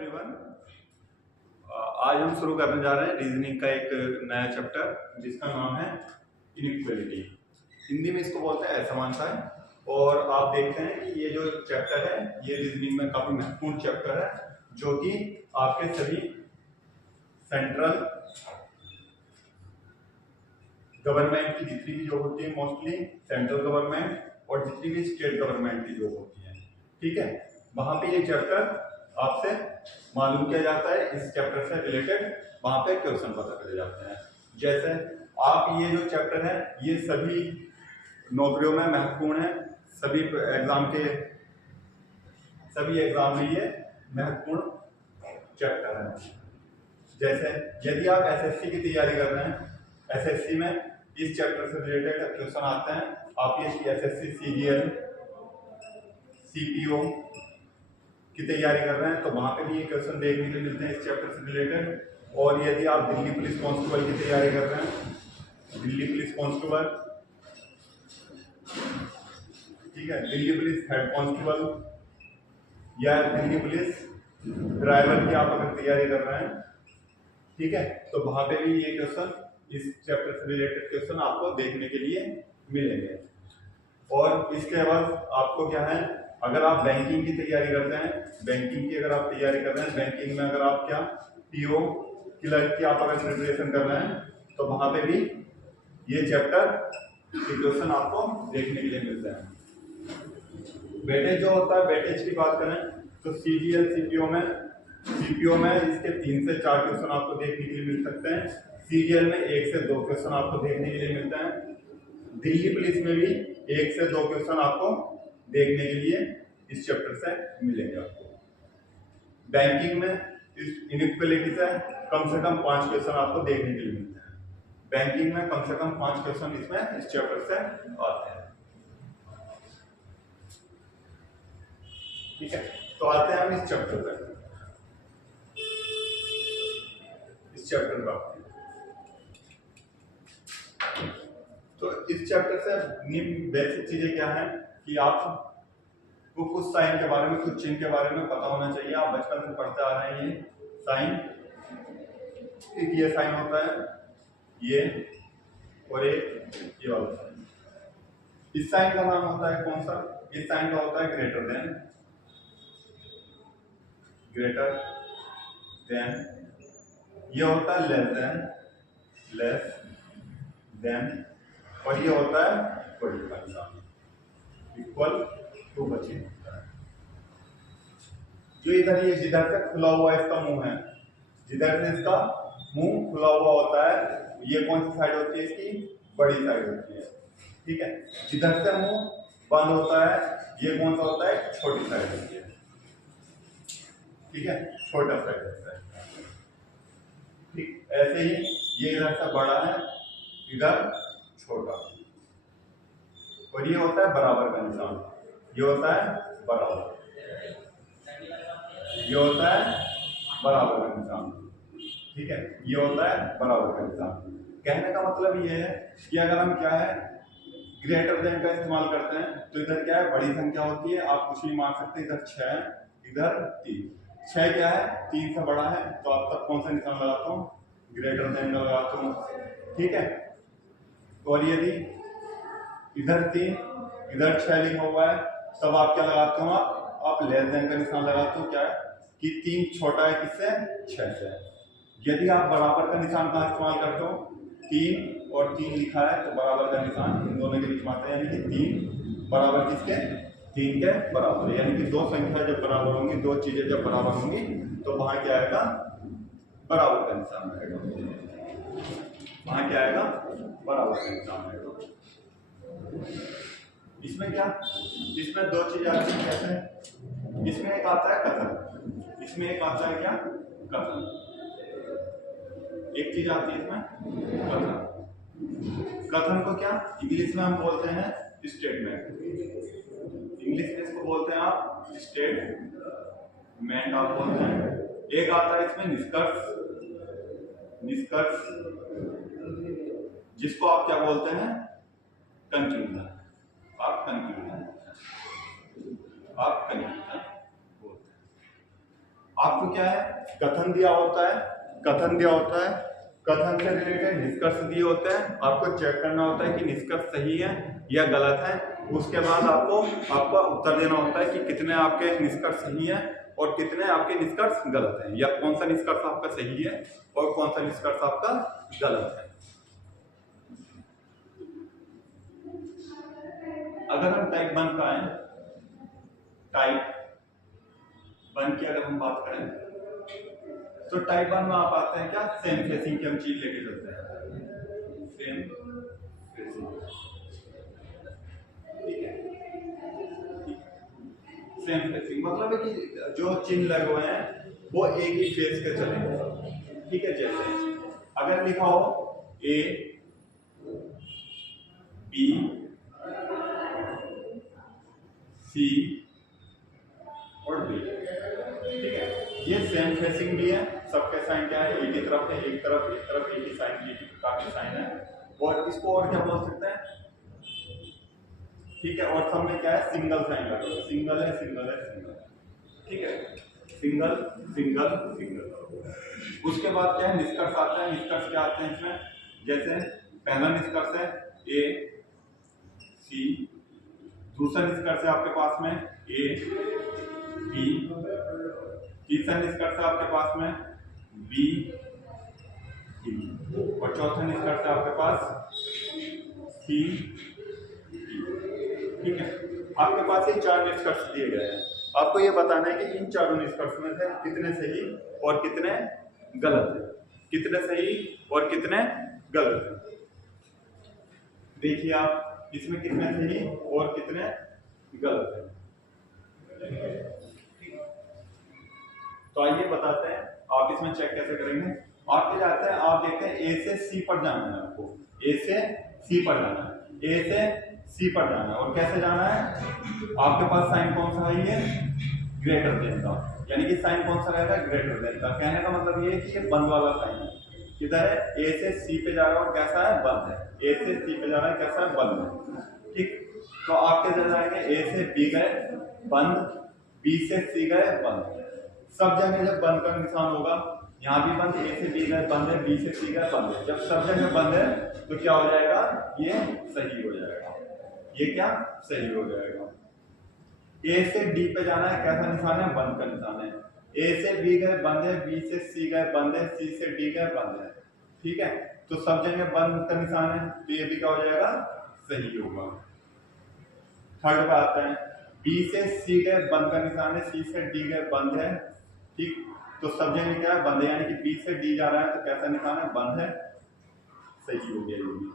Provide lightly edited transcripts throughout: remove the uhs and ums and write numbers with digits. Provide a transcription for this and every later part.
Everyone. आज हम शुरू करने जा रहे हैं रीजनिंग का एक नया चैप्टर जिसका नाम है इनइक्वालिटी। हिंदी में इसको बोलते हैं असमानताएं। और आप देखते हैं कि ये जो चैप्टर है ये रीजनिंग में काफी महत्वपूर्ण चैप्टर है, जो कि आपके सभी सेंट्रल गवर्नमेंट की जितनी भी जॉब होती है, मोस्टली सेंट्रल गवर्नमेंट और जितनी भी स्टेट गवर्नमेंट की जॉब होती है, ठीक है, वहां पे ये चैप्टर आपसे मालूम किया जाता है। इस चैप्टर से रिलेटेड वहां पे क्वेश्चन पता करे जाते हैं। जैसे आप ये जो चैप्टर है ये सभी नौकरियों में महत्वपूर्ण है, सभी एग्जाम में ये महत्वपूर्ण चैप्टर है। जैसे यदि आप एसएससी की तैयारी कर रहे हैं, एसएससी में इस चैप्टर से रिलेटेड क्वेश्चन आते हैं। आप ये एसएससी सीजीएल सीपीओ की तैयारी कर रहे हैं तो वहां पे भी ये क्वेश्चन देखने के लिए मिलते हैं इस चैप्टर से रिलेटेड। और यदि आप दिल्ली पुलिस कांस्टेबल की तैयारी कर रहे हैं, दिल्ली पुलिस कांस्टेबल, ठीक है, दिल्ली पुलिस हेड कांस्टेबल या दिल्ली पुलिस ड्राइवर की आप अगर तैयारी कर रहे हैं, ठीक है, तो वहां पे भी ये क्वेश्चन इस चैप्टर से रिलेटेड क्वेश्चन आपको देखने के लिए मिलेंगे। और इसके बाद आपको क्या है, अगर आप बैंकिंग की तैयारी करते हैं, बैंकिंग की अगर आप तैयारी कर रहे हैं, बैंकिंग में अगर आप क्या पीओ क्लर्क की आप अगर प्रिपरेशन कर रहे हैं तो वहां पे भी ये चैप्टर के क्वेश्चन आपको देखने के लिए मिलते हैं। वेटेज जो होता है, वेटेज की बात करें तो सीजीएल सीपीओ में इसके 3 से 4 क्वेश्चन आपको देखने के लिए मिल सकते हैं। सीजीएल में 1 से 2 क्वेश्चन आपको देखने के लिए मिलते हैं। दिल्ली पुलिस में भी 1 से 2 क्वेश्चन आपको देखने के लिए इस चैप्टर से मिलेंगे आपको। बैंकिंग में इस इनइक्वालिटी से कम 5 क्वेश्चन आपको देखने के लिए मिलते हैं। बैंकिंग में कम से कम 5 क्वेश्चन इसमें इस चैप्टर से आते हैं, ठीक है। तो आते हैं हम इस चैप्टर पे, इस चैप्टर पर। तो इस चैप्टर से बेसिक चीजें क्या है कि आप को कुछ साइन के बारे में, कुछ चिन्ह के बारे में पता होना चाहिए। आप बचपन से पढ़ते आ रहे हैं ये साइन, एक ये साइन होता है, ये और एक ये वाला साइन। इस साइन का नाम होता है कौन सा? इस साइन का होता है ग्रेटर देन, ये होता है लेस देन, और ये होता है इक्वल का निशान, इक्वल टू बचे होता है। जो इधर ये जिधर से खुला हुआ इसका मुंह है, जिधर से इसका मुंह खुला हुआ होता है, ये कौन सी साइड होती है? इसकी बड़ी साइड होती है, ठीक है। जिधर से मुंह बंद होता है ये कौन सा होता है? छोटी साइड होती है, ठीक है, छोटा साइड होता है, ठीक। ऐसे ही ये इधर से बड़ा है, इधर छोटा, और ये होता है बराबर का निशान, ये होता है बराबर, ये होता है बराबर का निशान, ठीक है, ये होता है बराबर का निशान। कहने का मतलब ये है कि अगर हम क्या है ग्रेटर देन का इस्तेमाल करते हैं तो इधर क्या है, बड़ी संख्या होती है, आप कुछ नहीं मान सकते, इधर 6 इधर 3, 6 क्या है 3 से बड़ा है, तो आप तक कौन सा निशान लगाता हूँ? ग्रेटर देन का लगाता हूँ, ठीक है। और यदि इधर 3 इधर 6 लिखा हुआ है तब आप क्या लगाते हो? आप लेस देन का निशान लगाते हो, क्या है कि 3 छोटा है किससे? 6 से। यदि आप बराबर का निशान का इस्तेमाल करते हो, 3 और 3 लिखा है तो बराबर का निशान इन दोनों के बीच में आता है, यानी कि 3 बराबर किसके? 3 के बराबर, यानी कि दो संख्या जब बराबर होंगी, दो चीजें जब बराबर होंगी तो वहां क्या आएगा? बराबर का निशान आएगा, वहां क्या आएगा? बराबर का निशान आएगा। इसमें क्या, इसमें दो चीजें आती है, कैसे? इसमें एक आता है कथन, इसमें एक आता है क्या? कथन, एक चीज आती है इसमें कथन। कथन को क्या इंग्लिश में हम बोलते हैं स्टेटमेंट, इंग्लिश में इसको बोलते हैं आप स्टेटमेंट आप बोलते हैं। एक आता है इसमें निष्कर्ष, जिसको आप क्या बोलते हैं? कंक्लूजन, आप कंक्लूजन बोलते हैं। आपको क्या है, कथन दिया होता है, कथन दिया होता है, कथन से रिलेटेड निष्कर्ष दिए होते हैं, आपको चेक करना होता है कि निष्कर्ष सही है या गलत है। उसके बाद आपका उत्तर देना होता है कि कितने आपके निष्कर्ष सही है और कितने आपके निष्कर्ष गलत हैं, या कौन सा निष्कर्ष आपका सही है और कौन सा निष्कर्ष आपका गलत है। अगर हम टाइप 1 का है, टाइप 1 की अगर हम बात करें तो टाइप 1 में आप आते हैं क्या, सेम फेसिंग की हम चीज लेके चलते हैं, सेम फेसिंग, ठीक है। सेम फेसिंग मतलब है कि जो चिन्ह लगे हुए हैं वो एक ही फेस के चलेंगे, ठीक है। जैसे अगर लिखा हो ए बी सी और डी, ठीक है, ये सेम फेसिंग भी है, सबके साइन क्या है, एक ही तरफ है, एक तरफ एक ही साइन, एक ही प्रकार के साइन है। और इसको और क्या बोल सकते हैं, ठीक है। और सब में क्या है, सिंगल साइन लगा है, सिंगल है सिंगल है सिंगल, ठीक है, सिंगल सिंगल सिंगल। उसके बाद क्या है, निष्कर्ष आता है। निष्कर्ष क्या आते हैं इसमें, जैसे पहला निष्कर्ष है ए सी, दूसरा निष्कर्ष है आपके पास में ए बी, तीसरा निष्कर्ष है आपके पास में बी डी, और चौथा निष्कर्ष है आपके पास सी, ठीक है। आपके पास ये 4 निष्कर्ष दिए गए हैं, आपको ये बताना है कि इन चारों निष्कर्ष में से कितने सही और कितने गलत है, कितने सही और कितने गलत है। देखिए आप इसमें कितने सही और कितने गलत है, तो आइए बताते हैं। आप इसमें चेक कैसे करेंगे, आप क्या जाते हैं, आप देखते हैं ए से सी पर जाना है, आपको ए से सी पर जाना है, ए से सी पर जाना है। और कैसे जाना है, आपके पास साइन कौन सा है, ये ग्रेटर देन का, यानी कि साइन कौन सा रहेगा, ग्रेटर देन का। कहने का मतलब ये है कि ये बंद वाला साइन है, किधर है, ए से सी पे जा रहा है और कैसा है, बंद है, ए से सी पे जा रहा है, कैसा है, बंद है, ठीक। तो आप कैसे जाएंगे, ए से बी गए बंद, बी से सी गए बंद, सब जगह जब बंद का निशान होगा, यहाँ भी बंद, ए से बी गए बंद है, बी से सी गए बंद है, जब सब जगह बंद है तो क्या हो जाएगा, ये सही हो जाएगा, ये क्या सही हो जाएगा। ए से डी पे जाना है, कैसा निशान है, बंद का निशान है, ए से बी गए बंद है, बी से सी गए बंद है, सी से डी गए बंद है, ठीक है। तो सब जगह बंद का निशान है, तो ये भी क्या हो जाएगा, सही होगा। थर्ड पे आता है, बी से सी गए बंद का निशान है, सी से डी गए बंद है, ठीक। तो सब जगह क्या है, बंद है, यानी कि बी से डी जा रहा है तो कैसा निशान है, बंद है, सही हो गया ये भी।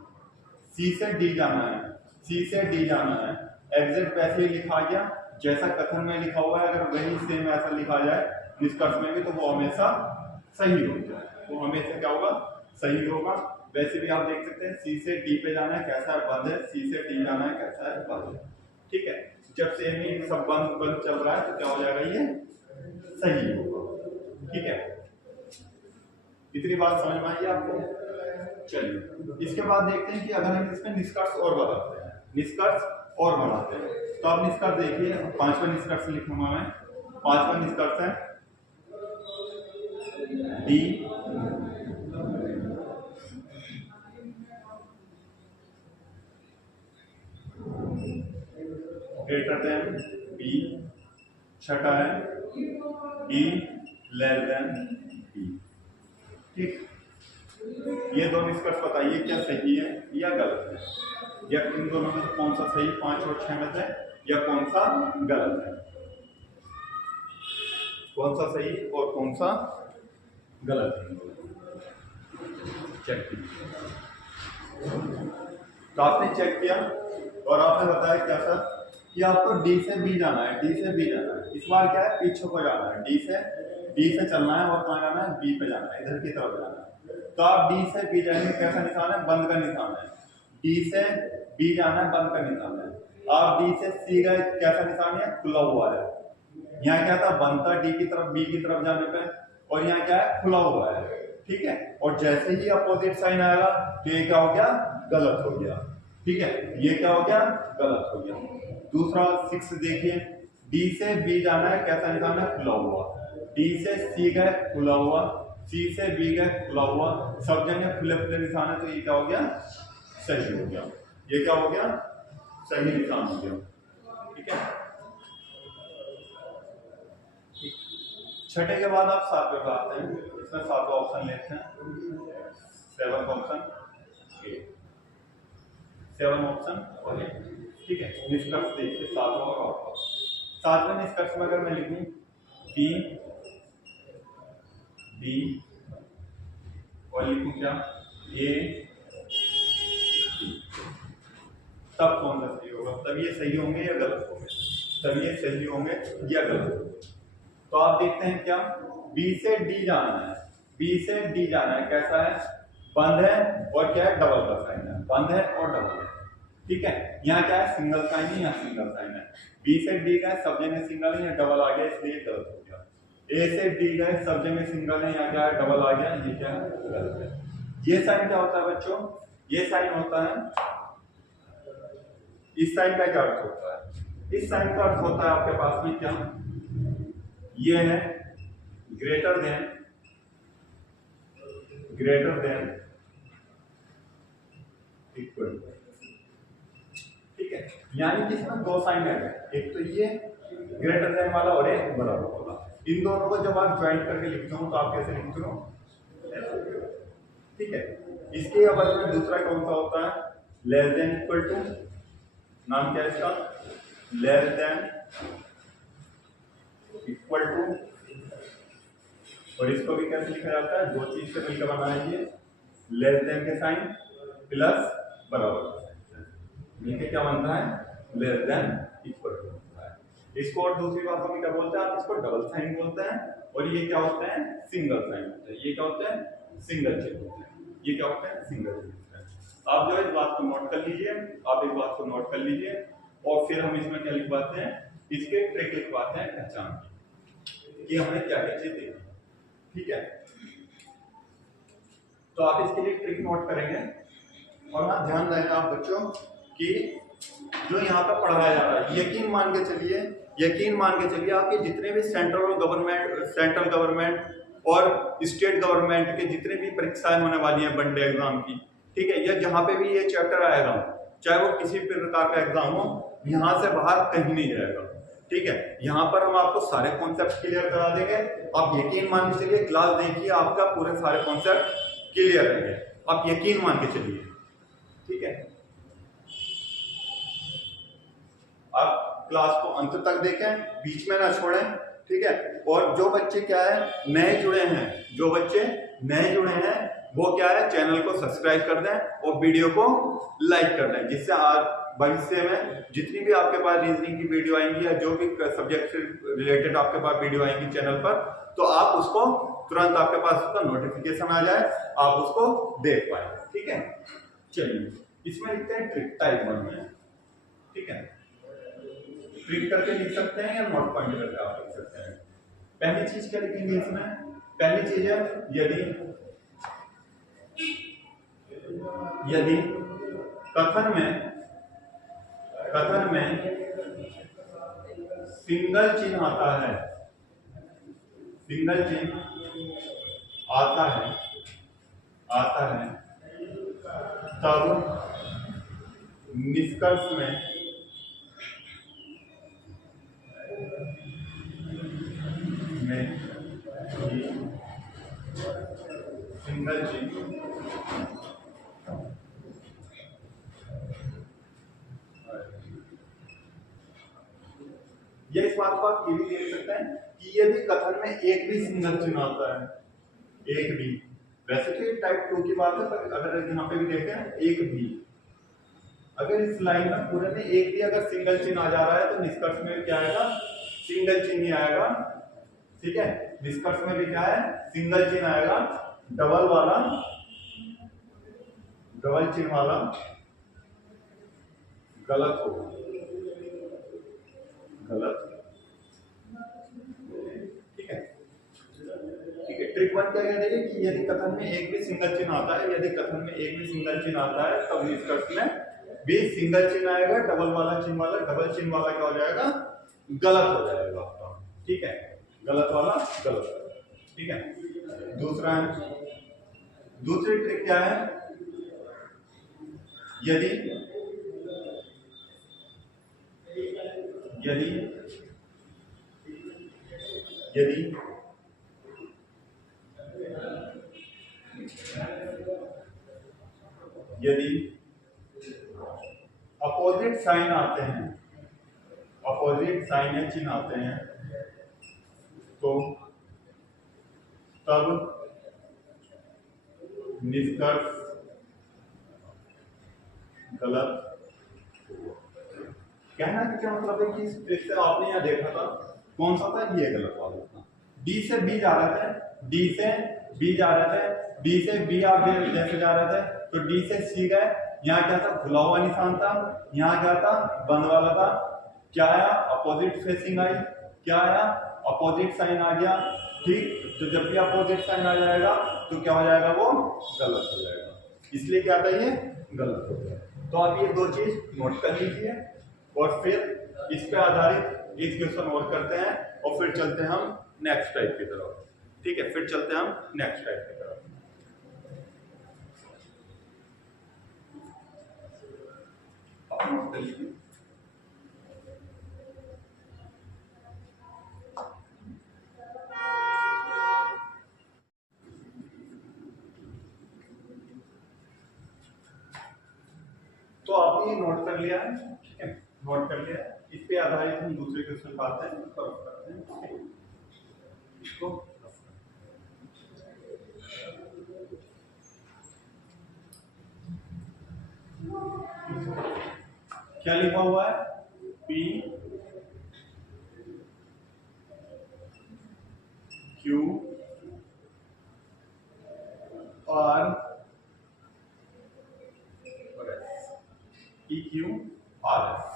सी से डी जाना है, सी से डी जाना है, एग्जैक्ट वैसे ही लिखा गया जैसा कथन में लिखा हुआ है, अगर वही सेम ऐसा लिखा जाए निष्कर्ष में भी तो वो हमेशा सही होगा, वो हमेशा क्या होगा, सही होगा। वैसे भी आप देख सकते हैं, सी से डी पे जाना है, कैसा है, बंद है, सी से डी जाना है, कैसा है, बंद है, ठीक है। जब सेम ही सब बंद बंद चल रहा है तो क्या हो जाएगा, ये सही होगा, ठीक है। इतनी बात समझ में आई आपको। चलिए इसके बाद देखते हैं कि अगर हम इसमें निष्कर्ष और बताते हैं, निष्कर्ष और बढ़ाते हैं, तो आप निष्कर्ष देखिए, 5वां निष्कर्ष लिखूंगा मैं। 5वां निष्कर्ष है डी ग्रेटर देन बी, छठा है डी लेस देन बी, ठीक। ये दो निष्कर्ष बताइए क्या सही है या गलत है, या इन दोनों में से कौन सा सही 5 और 6 में से, या कौन सा गलत है, कौन सा सही और कौन सा गलत है, चेक कीजिए। तो आपने चेक किया और आपने बताया क्या सर, कि आपको डी से बी जाना है, डी से बी जाना है, इस बार क्या है, पीछे को जाना है, डी से चलना है और कहाँ जाना है, बी पे जाना है, इधर की तरफ जाना है। तो आप डी से बी जाएंगे, कैसा निशान है, बंद का निशान है, डी से बी जाना है, बंद का निशान है। आप डी से सी गए, कैसा निशान है, खुला हुआ है, यहाँ क्या था, बंद था डी की तरफ, बी की तरफ जाने पे, और यहाँ क्या है, खुला हुआ है, ठीक है। और जैसे ही अपोजिट साइन आएगा तो ये क्या हो गया, गलत हो गया, ठीक है, ये क्या हो गया, गलत हो गया। दूसरा 6 देखिए, डी से बी जाना है, कैसा निशान है, खुला हुआ, डी से सी गए खुला हुआ, सी से बी गए खुला हुआ, सब जगह खुले खुले निशान है, तो ये क्या हो गया, सही हो गया। ये क्या हो गया, सही निशान हो गया। ठीक है, छठे के बाद आप सातवें पे आते हैं। इसमें सातवां ऑप्शन लेते हैं, seven option A, seven option A. ठीक है, निष्कर्ष देखिए सातवां और सातवें निष्कर्ष में अगर मैं लिखूं बी बी और लिखूं क्या ए, तब कौन सा सही होगा, तब ये सही होंगे या गलत होंगे, तब ये सही होंगे या गलत होंगे। तो आप देखते हैं क्या, बी से डी जाना है, बी से डी जाना है, कैसा है, बंद है और क्या है, डबल का साइन है, बंद है और डबल है। ठीक है, यहाँ क्या है, सिंगल साइन है, यहाँ सिंगल साइन है। बी से डी गए सब जगह सिंगल है, यहाँ डबल आ गया, इसलिए गलत हो गया। ए से डी गए सब जगह सिंगल है, यहाँ क्या है, डबल आ गया, ये क्या है, गलत है। ये साइन क्या होता है बच्चों, ये साइन होता है, इस साइन का क्या अर्थ होता है, इस साइन का अर्थ होता है आपके पास में क्या, ये है ग्रेटर देन इक्वल। ठीक है, यानी कि इसमें दो साइन है, एक तो ये ग्रेटर देन वाला और एक बराबर वाला। इन दोनों को जब आप ज्वाइन करके लिखते हो तो आप कैसे लिखते हो, ठीक है। इसके अवध में दूसरा कौन सा होता है, लेस देन इक्वल टू, नाम क्या है इसका, लेस देन इक्वल टू। और इसको भी कैसे लिखा जाता है, दो चीज से मिलकर बना है ये, लेस देन के साइन प्लस बराबर का साइन, मिलकर क्या बनता है, लेस देन इक्वल टू होता है। इसको और दूसरी भाषा में क्या बोलते हैं, आप इसको डबल साइन बोलते हैं, और ये क्या होता है, सिंगल साइन होता है। ये क्या होता है, सिंगल चिन्ह होता है। ये क्या होता है, सिंगल चिन्ह होता है। आप जो है इस बात को नोट कर लीजिए, आप इस बात को नोट कर लीजिए, और फिर हम इसमें क्या लिखवाते हैं, इसके ट्रिक लिखवाते हैं पहचान की, कि हमने क्या क्या चीज देखी। ठीक है, तो आप इसके लिए ट्रिक नोट करेंगे, और हाँ ध्यान रखना आप बच्चों कि जो यहाँ पर पढ़ाया जा रहा है, यकीन मान के चलिए आपके जितने भी सेंट्रल गवर्नमेंट और स्टेट गवर्नमेंट के जितने भी परीक्षाएं होने वाली हैं वनडे एग्जाम की, ठीक है, या जहाँ पे भी ये चैप्टर आएगा, चाहे वो किसी भी प्रकार का एग्जाम हो, यहाँ से बाहर कहीं नहीं जाएगा। ठीक है, यहाँ पर हम आपको सारे कॉन्सेप्ट क्लियर करा देंगे। आप यकीन मान के चलिए, क्लास देखिए, आपका पूरे सारे कॉन्सेप्ट क्लियर रहेंगे, आप यकीन मान के चलिए। ठीक है, आप क्लास को अंत तक देखें, बीच में ना छोड़ें। ठीक है, और जो बच्चे क्या है नए जुड़े हैं वो क्या है, चैनल को सब्सक्राइब कर दें और वीडियो को लाइक कर दें, जिससे आज भविष्य में जितनी भी आपके पास रीजनिंग की वीडियो आएंगी या जो भी सब्जेक्ट से रिलेटेड आपके पास वीडियो आएंगी चैनल पर, तो आप उसको तुरंत आपके पास उसका नोटिफिकेशन आ जाए, आप उसको देख पाए। ठीक है, चलिए इसमें लिखते हैं ट्रिक टाइप 1 में। ठीक है, ट्रिक करके लिख सकते हैं या नोट पॉइंट करके आप लिख सकते हैं। पहली चीज क्या लिखेंगे इसमें, पहली चीज है यदि कथन में सिंगल चिन्ह आता है तब निष्कर्ष में सिंगल चिन्ह ये, इस बात को आप ये भी देख सकते हैं कि यदि कथन में एक भी सिंगल चिन्ह आता है, एक भी, वैसे तो ये टाइप 2 की बात है, पर अगर यहाँ पे भी देखें एक भी, अगर इस लाइन में पूरे में एक भी अगर सिंगल चिन्ह आ जा रहा है तो निष्कर्ष में क्या आएगा, सिंगल चिन्ह ही आएगा। ठीक है, निष्कर्ष में भी क्या है, सिंगल चिन्ह आएगा। डबल चिन्ह वाला गलत होगा, गलत। ठीक है, ट्रिक 1 क्या कहते हैं कि यदि कथन में एक भी सिंगल चिन्ह आता है, तब निष्कर्ष में भी सिंगल चिन्ह आएगा, डबल चिन्ह वाला क्या हो जाएगा, गलत हो जाएगा आपका। ठीक है, गलत वाला गलत, ठीक है। दूसरा है, दूसरी ट्रिक क्या है, यदि यदि यदि यदि अपोजिट साइन आते हैं, अपोजिट साइन या चिन्ह आते हैं, तो तब निष्कर्ष गलत। कहना कि क्या मतलब है कि इस ट्रिक से आपने यहाँ देखा था कौन सा था, ये गलत वाला था। डी से बी जा रहे थे, डी से बी जा रहे थे, डी से बी आप जैसे जा रहे थे तो डी से सी गए, यहाँ क्या था खुला हुआ निशान था, यहाँ क्या था बंद वाला था, क्या आया अपोजिट फेसिंग आई, क्या आया अपोजिट साइन आ गया, ठीक। तो जब भी अपोजिट साइन आ जाएगा तो क्या हो जाएगा, वो गलत हो जाएगा, इसलिए क्या था ये गलत हो जाएगा। तो आप ये दो चीज नोट कर लीजिए और फिर इस पे आधारित एक क्वेश्चन और करते हैं और फिर चलते हैं हम नेक्स्ट टाइप की तरफ, ठीक है। फिर चलते हैं हम नेक्स्ट टाइप की तरफ। आप नोट कर लीजिए। तो आपने ये नोट कर लिया है, ठीक है, नोट कर लिया है। इस पे आधारित हम दूसरे क्वेश्चन पाते हैं, सॉल्व करते हैं इसको। क्या लिखा हुआ है, P Q R P Q R S,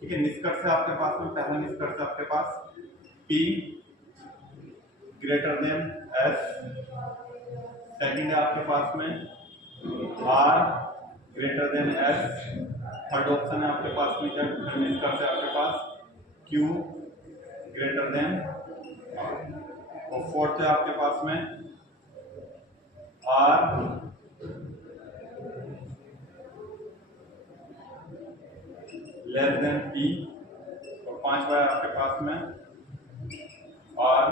ठीक है। निष्कर्ष है आपके पास में, पहला निष्कर्ष आपके पास P greater then S, second है आपके पास में R greater then S, third option है आपके पास में, क्या निष्कर्ष है आपके पास Q ग्रेटर देन, और फोर्थ है आपके पास में R लेस देन P, और पांचवा है आपके पास में R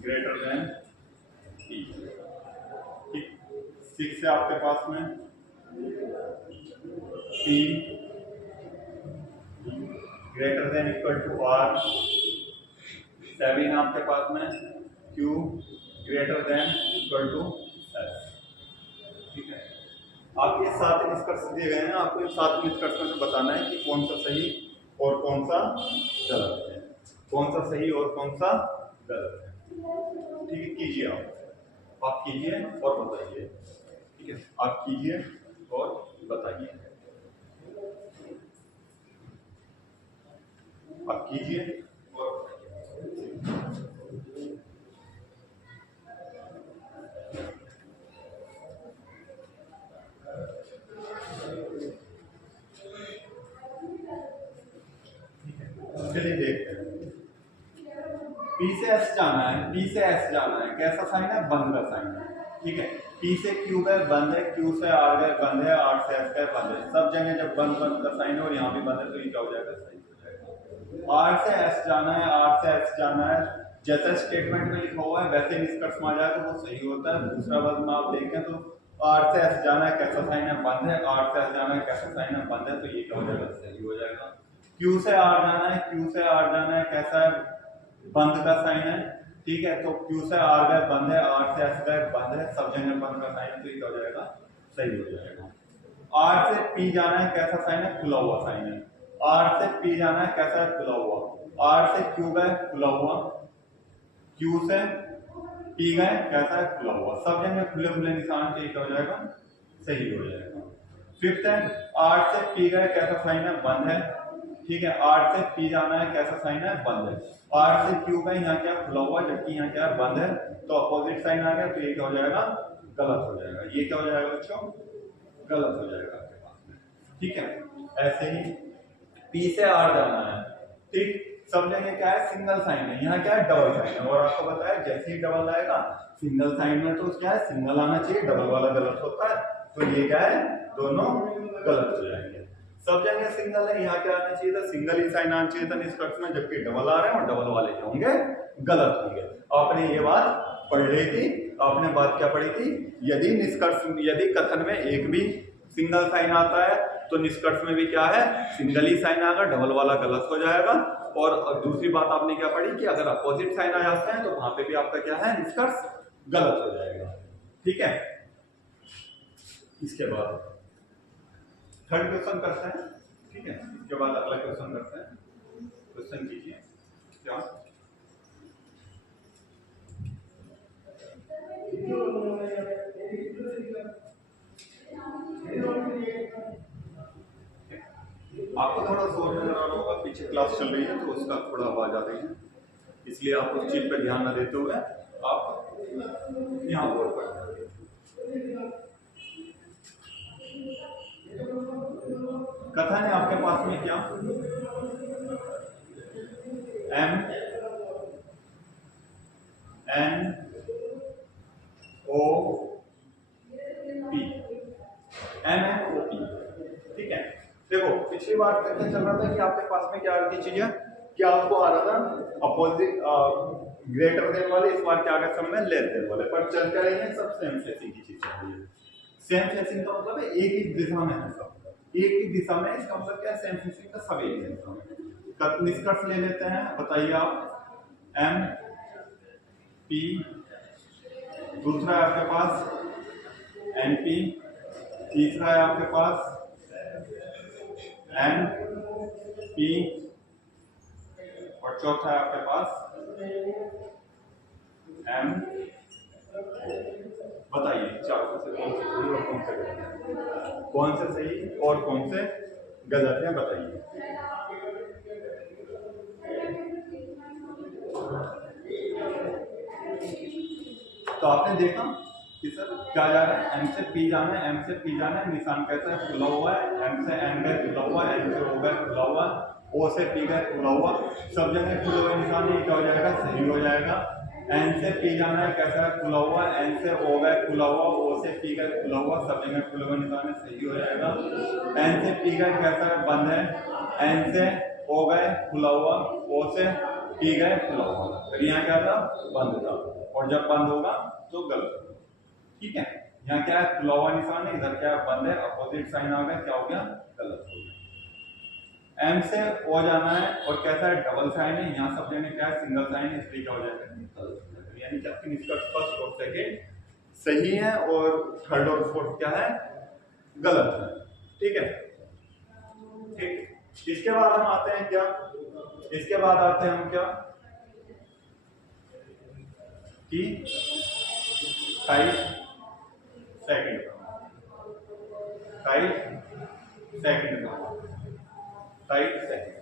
ग्रेटर देन P, ठीक। सिक्स है आपके पास में P greater than equal to R, seven है आपके पास में Q greater than equal to S, ठीक है। आप ये सात निष्कर्ष दिए गए हैं, आपको इन सात निष्कर्ष में बताना है कि कौन सा सही और कौन सा गलत है, कौन सा सही और कौन सा गलत है, ठीक है। कीजिए आप कीजिए और बताइए, ठीक है। आप कीजिए और बताइए, आप कीजिए और चलिए देखते हैं। P से S जाना है, P से S जाना है, कैसा साइन है, बंद का साइन है, ठीक है। P से Q गए बंद है, Q से R गए बंद है, R से S गए बंद है। सब जगह जब बंद का साइन है और यहाँ भी बंद है तो ये क्या हो जाएगा, सही हो जाएगा। R से S जाना है, R से S जाना है, जैसा स्टेटमेंट में लिखा हुआ है वैसे निष्कर्ष में आ जाए तो वो सही होता है। दूसरा वर्ग में आप देखें तो R से S जाना है, कैसा साइन है, बंद है, R से S जाना है, कैसा साइन है, बंद है, तो ये क्या हो जाएगा, सही हो जाएगा। Q से R जाना है, Q से R जाना है, कैसा है, बंद का साइन है, ठीक है। तो Q से R गए बंद है, R से S गए बंद है, सब जगह बंद का साइन है, तो ये क्या हो जाएगा, सही हो जाएगा। R से P जाना है, कैसा साइन है, खुला हुआ साइन है। R से P जाना है, कैसा है, खुला हुआ। R से Q गए खुला हुआ, Q से P गए कैसा है, खुला हुआ। सब जगह खुले खुले निशान, तो ये क्या हो जाएगा, सही हो जाएगा। फिफ्थ है, R से P गए कैसा साइन है, बंद है, ठीक है। R से P जाना है, कैसा साइन है, बंद है। R से Q गए, यहाँ क्या खुला हुआ जबकि यहाँ क्या बंद है, तो अपोजिट साइन आ गया, तो ये क्या हो जाएगा, गलत हो जाएगा। ये क्या हो जाएगा बच्चों, गलत हो जाएगा आपके पास में, ठीक है। ऐसे ही P से R जाना है, ठीक, सब जगह क्या है सिंगल साइन है, यहाँ क्या है डबल साइन है। और आपको बताया जैसे ही डबल आएगा सिंगल साइन में तो क्या है सिंगल आना चाहिए, डबल वाला गलत होता है, तो ये क्या है दोनों गलत हो जाएंगे। सब जगह सिंगल है, यहाँ क्या आना चाहिए था सिंगल ही साइन आना चाहिए था निष्कर्ष में, जबकि डबल आ रहे हैं और डबल वाले जो होंगे गलत होंगे। आपने ये बात पढ़ ली थी, आपने बात क्या पढ़ी थी, यदि कथन में एक भी सिंगल साइन आता है तो निष्कर्ष में भी क्या है सिंगल ही साइन आएगा, डबल वाला गलत हो जाएगा। और दूसरी बात आपने क्या पढ़ी कि अगर अपोजिट साइन आ जाते हैं तो वहां पे भी आपका क्या है निष्कर्ष गलत हो जाएगा। ठीक है, इसके बाद थर्ड क्वेश्चन करते हैं। ठीक है, इसके बाद अगला क्वेश्चन करते हैं। क्वेश्चन कीजिए क्या, आपको थोड़ा शोर नजर आ रहा होगा, पीछे क्लास चल रही है तो उसका थोड़ा आवाज आ रही है, इसलिए आप उस चीज पर ध्यान न देते हुए आप यहाँ पर पढ़। कथन है आपके पास में क्या, M N O P, M N O P. ठीक है, देखो पिछली बार तक क्या चल रहा था कि आपके पास में क्या आ रही चीज है, क्या आपको आ रहा था अपोजिट ग्रेटर देन वाले, इस बार क्या आ गया सब में लेस देन वाले, पर चल क्या रही है सब सेम फेसिंग की चीज चल रही है। सेम फेसिंग का मतलब है एक ही दिशा में है सब, एक ही दिशा में, इसका मतलब क्या है सेम फेसिंग का सब एक दिशा में। निष्कर्ष ले लेते हैं, बताइए आप, एम पी, दूसरा है आपके पास एन पी, तीसरा है आपके पास एन पी, और चौथा है आपके पास एम। बताइए चारों से कौन से सही और कौन से गलत, कौन से सही और कौन से गलत है, बताइए। तो आपने देखा कि सर क्या जा रहा है, एम से पी जाना है, एम से पी जाना है, निशान कैसा है खुला हुआ है, एम से एन गए खुला हुआ है, एन से ओ गए खुला हुआ, ओ से पी गए खुला हुआ, सब जगह खुले हुए निशान ये क्या हो जाएगा सही हो जाएगा। एन से पी जाना है कैसा है खुला हुआ, एन से ओ गए खुला हुआ, ओ से पी गए खुला हुआ, सब जगह खुले हुए निशान है सही हो जाएगा। एन से पी गए कैसा है बंद है, एन से ओ गए खुला हुआ, ओ से पी गए खुला हुआ, तो यहाँ क्या था बंद था, और जब बंद होगा तो गलत। ठीक है, यहाँ क्या है खुला हुआ निशान है, इधर क्या है बंद है, अपोजिट साइन आ गया, क्या हो गया गलत हो गया। एम से ओ जाना है और कैसा है डबल साइन है, यहाँ सब जगह क्या है सिंगल साइन है, इसलिए क्या हो जाएगा गलत। यानी कि आपकी निष्कर्ष फर्स्ट और सेकेंड सही है और थर्ड और फोर्थ क्या है गलत है। ठीक है, ठीक, इसके बाद हम आते हैं क्या, इसके बाद आते हैं हम क्या कि 5 सेकंड का 5 सेकंड का 5 सेकंड।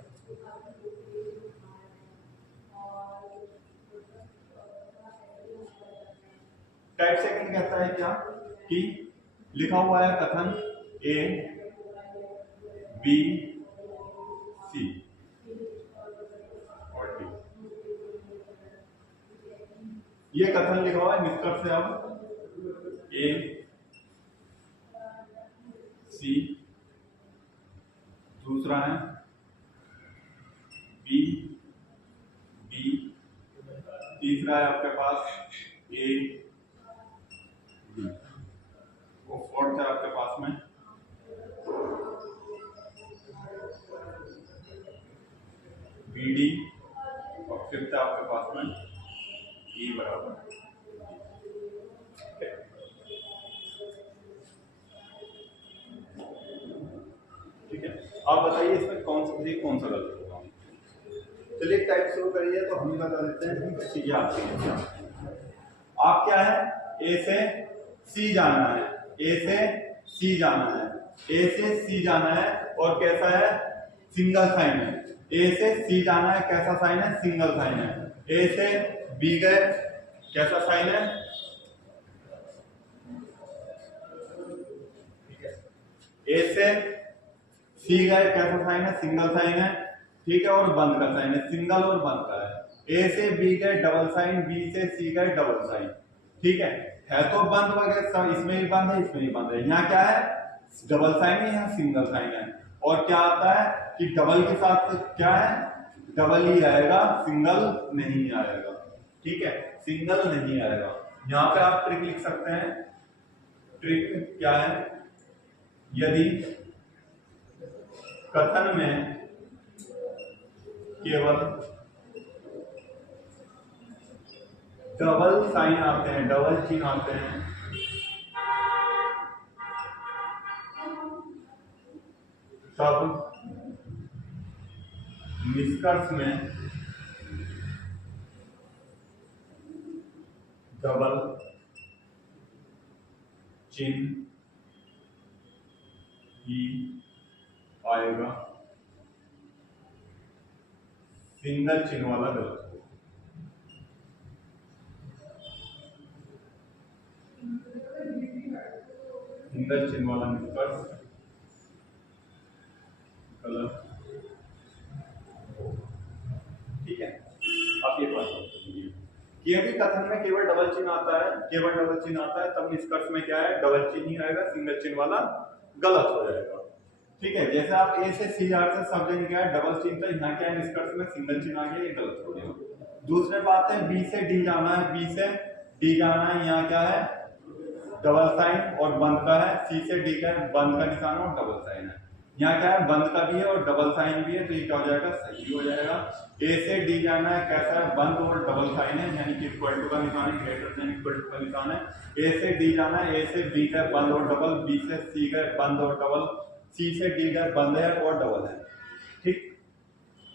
टाइप सेकंड कहता है क्या कि लिखा हुआ है कथन ए बी सी और डी, ये कथन लिखा हुआ है, निष्कर्ष है अब ए सी, दूसरा है बी बी, तीसरा है आपके पास ए बी, वो फोर्थ है आपके पास में बी डी, और फिफ्थ है आपके पास में ई बराबर। ठीक है, आप बताइए इसमें कौन सा सही कौन सा गलत होगा। चलिए टाइप शुरू करिए, तो हम बता देते हैं चीजें आपकी हैं। आप क्या है ए से सी जाना है, ए से सी जाना है, ए से सी जाना है, और कैसा है सिंगल साइन है, ए से सी जाना है कैसा साइन है सिंगल साइन है, ए से बी गए कैसा साइन है, ए से सी गए कैसा साइन है सिंगल साइन है, ठीक है, और बंद का साइन है, सिंगल और बंद का है। ए से बी गए डबल साइन, बी से सी गए डबल साइन, ठीक है तो बंद वगैरह सब, इसमें भी बंद है इसमें भी बंद है। यहाँ क्या है, डबल साइन है, यहाँ सिंगल साइन है। और क्या आता है कि डबल के साथ क्या है, डबल ही आएगा, सिंगल नहीं आएगा, ठीक है, सिंगल नहीं आएगा। यहाँ पे आप ट्रिक लिख सकते हैं। ट्रिक क्या है, यदि कथन में केवल डबल साइन आते हैं, डबल चिन्ह आते हैं, तब निष्कर्ष में डबल चिन्ह ही आएगा, सिंगल चिन्ह वाला गलत होगा। सिंगल चिन्ह वाला निष्कर्ष गलत, ठीक है। आप ये बात समझिए कि यदि कथन में केवल डबल चिन्ह आता है, केवल डबल चिन्ह आता है, तब निष्कर्ष में क्या है, डबल चिन्ह ही आएगा, सिंगल चिन्ह वाला गलत हो जाएगा, ठीक है। जैसे आप ए से सी आर से सब जगह क्या है डबल चिन्ह था, यहाँ क्या है निष्कर्ष में सिंगल चिन्ह आ गया, ये गलत हो गया। दूसरी बात है बी से डी जाना है, बी से डी जाना है, यहाँ क्या है डबल साइन और बंद का है, सी से डी का बंद का निशान और डबल साइन है, यहाँ क्या है बंद का भी है और डबल साइन भी है, तो ये क्या हो जाएगा, सही हो जाएगा। ए से डी जाना है, कैसा है, बंद और डबल साइन है, यानी कि इक्वल टू का निशान है, ग्रेटर देन इक्वल टू का निशान है। ए से डी जाना है, ए से बी का बंद और डबल, बी से सी का बंद और डबल, सी से डी का बंद है और डबल है, ठीक।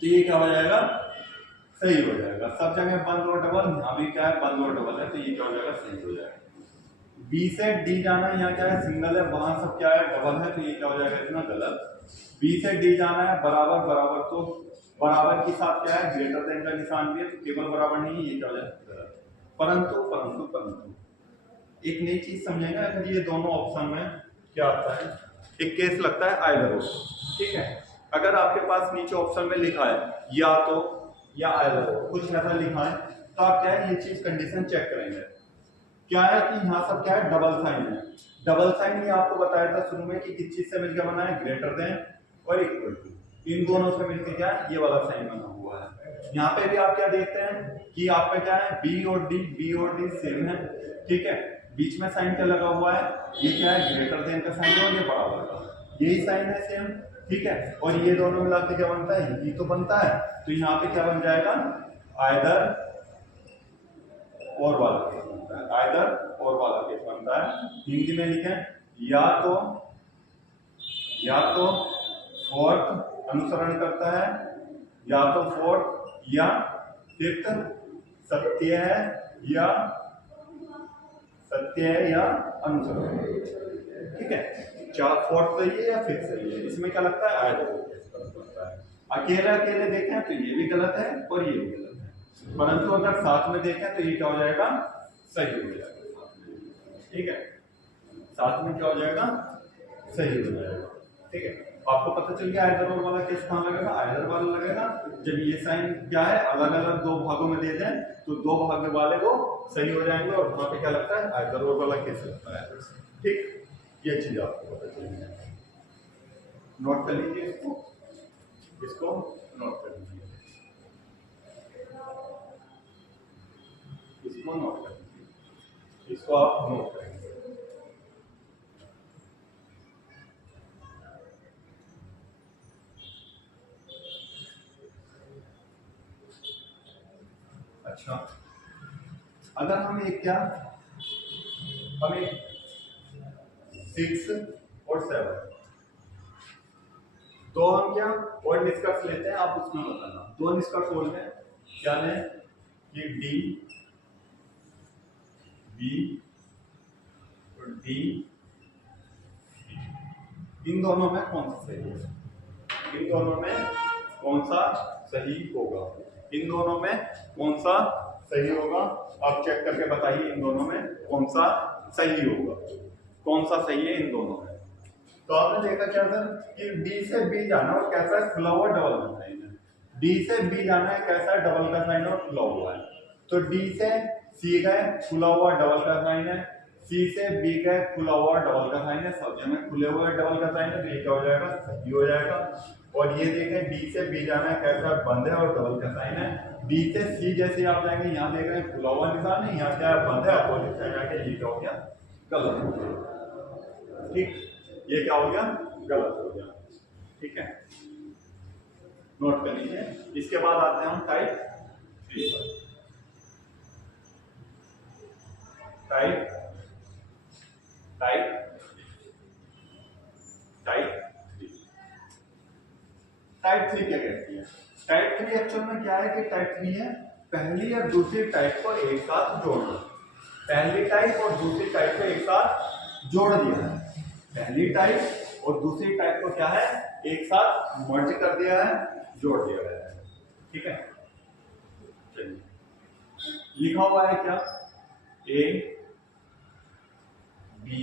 तो ये क्या हो जाएगा, सही हो जाएगा। सब जगह बंद और डबल, यहाँ भी क्या है बंद और डबल है, तो ये क्या हो जाएगा, सही हो जाएगा। बी से डी जाना है, यहाँ क्या है सिंगल है, वहां सब क्या है डबल है, तो ये क्या हो जाएगा इतना गलत। बी से डी जाना है बराबर, बराबर तो बराबर के साथ क्या है ग्रेटर देन का निशान भी है, तो केवल बराबर नहीं है, ये क्या हो जाएगा गलत। परंतु परंतु परंतु एक नई चीज समझेंगे, अगर ये दोनों ऑप्शन में क्या आता है, एक केस लगता है आइदर और, ठीक है। अगर आपके पास नीचे ऑप्शन में लिखा है या तो या आइदर और, कुछ ऐसा लिखा है, तो आप क्या है ये चीज कंडीशन चेक करेंगे। क्या है कि यहाँ सब क्या है डबल साइन है, डबल साइन ये आपको बताया था शुरू में कि किस चीज से मिलकर बना है, ग्रेटर देन और इक्वल टू, इन दोनों से मिलकर क्या है ये वाला साइन बना हुआ है। यहाँ पे भी आप क्या देखते हैं कि आपका क्या है बी और डी सेम है, ठीक है, बीच में साइन क्या लगा हुआ है, ये क्या है ग्रेटर देन का साइन है और ये बराबर का, यही साइन है सेम, ठीक है। और ये दोनों मिला के क्या बनता है, ये तो बनता है, तो यहाँ पे क्या बन जाएगा, आइदर और वाला केस बनता है, आइदर और वाला केस बनता है। हिंदी में लिखें या तो फोर्थ अनुसरण करता है, या तो फोर्थ या फिफ्थ सत्य है या अनुसरण, ठीक है। चार फोर्थ सही है या फिफ्थ सही है, इसमें क्या लगता है आइदर बनता है। अकेले देखें तो ये भी गलत है और ये भी गलत है, परंतु अगर साथ में देखें तो ये क्या हो जाएगा, सही हो जाएगा, ठीक है, साथ में क्या हो जाएगा, सही हो जाएगा, ठीक है। आपको पता चल गया आइदर और वाला केस कहाँ लगेगा, आइदर वाला लगेगा जब ये साइन क्या है अलग अलग दो भागों में दे दें, तो दो भाग वाले वो सही हो जाएंगे, और वहां पे क्या लगता है आइदर और वाला केस लगता है, ठीक। ये चीज आपको पता चलेगी, नोट कर लीजिए इसको नोट कर लीजिए, इसको नोट कर लीजिए, इसको आप नोट करेंगे। अच्छा, अगर हम एक क्या, हमें 6 और 7 तो हम क्या और निष्कर्ष लेते हैं, आप उसमें बताना। दो निष्कर्ष बोल रहे हैं, क्या लें कि डी बी और डी इन दोनों में कौन सा सही है, इन दोनों में कौन सा सही होगा, इन दोनों में कौन सा सही होगा, आप चेक करके बताइए इन दोनों में कौन सा सही होगा, कौन सा सही है इन दोनों में। तो आपने देखा क्या सर कि डी से बी जाना और कैसा है खुला हुआ डबल साइन है, डी से बी जाना है, कैसा है, डबल का साइन और खुला हुआ है। तो डी से सी गए, खुला हुआ डबल का साइन है, सी से बी गए, खुला हुआ डबल का साइन है, सब जगह खुले हुए डबल का साइन है, तो ये क्या हो जाएगा, सही हो जाएगा। और ये देखें डी से बी जाना है, कैसा बंद है और डबल का साइन है। डी से सी जैसे आप जाएंगे, यहाँ देख रहे हैं खुला हुआ निशान है, यहाँ क्या है, बंद है, अपोजिट साइड आके ये क्या हो गया, गलत हो गया। ठीक, ये क्या हो गया, गलत हो गया। ठीक है, नोट कर लीजिए। इसके बाद आते हैं हम टाइप 3 पर। टाइप टाइप टाइप 3 क्या कहती है? टाइप 3 एक्चुअल में क्या है कि टाइप 3 है पहली या दूसरी टाइप को एक साथ जोड़ना। पहली टाइप और दूसरी टाइप को एक साथ जोड़ दिया है। पहली टाइप और दूसरी टाइप को क्या है, एक साथ मर्ज कर दिया है, जोड़ दिया गया है। ठीक है, चलिए लिखा हुआ है क्या, A B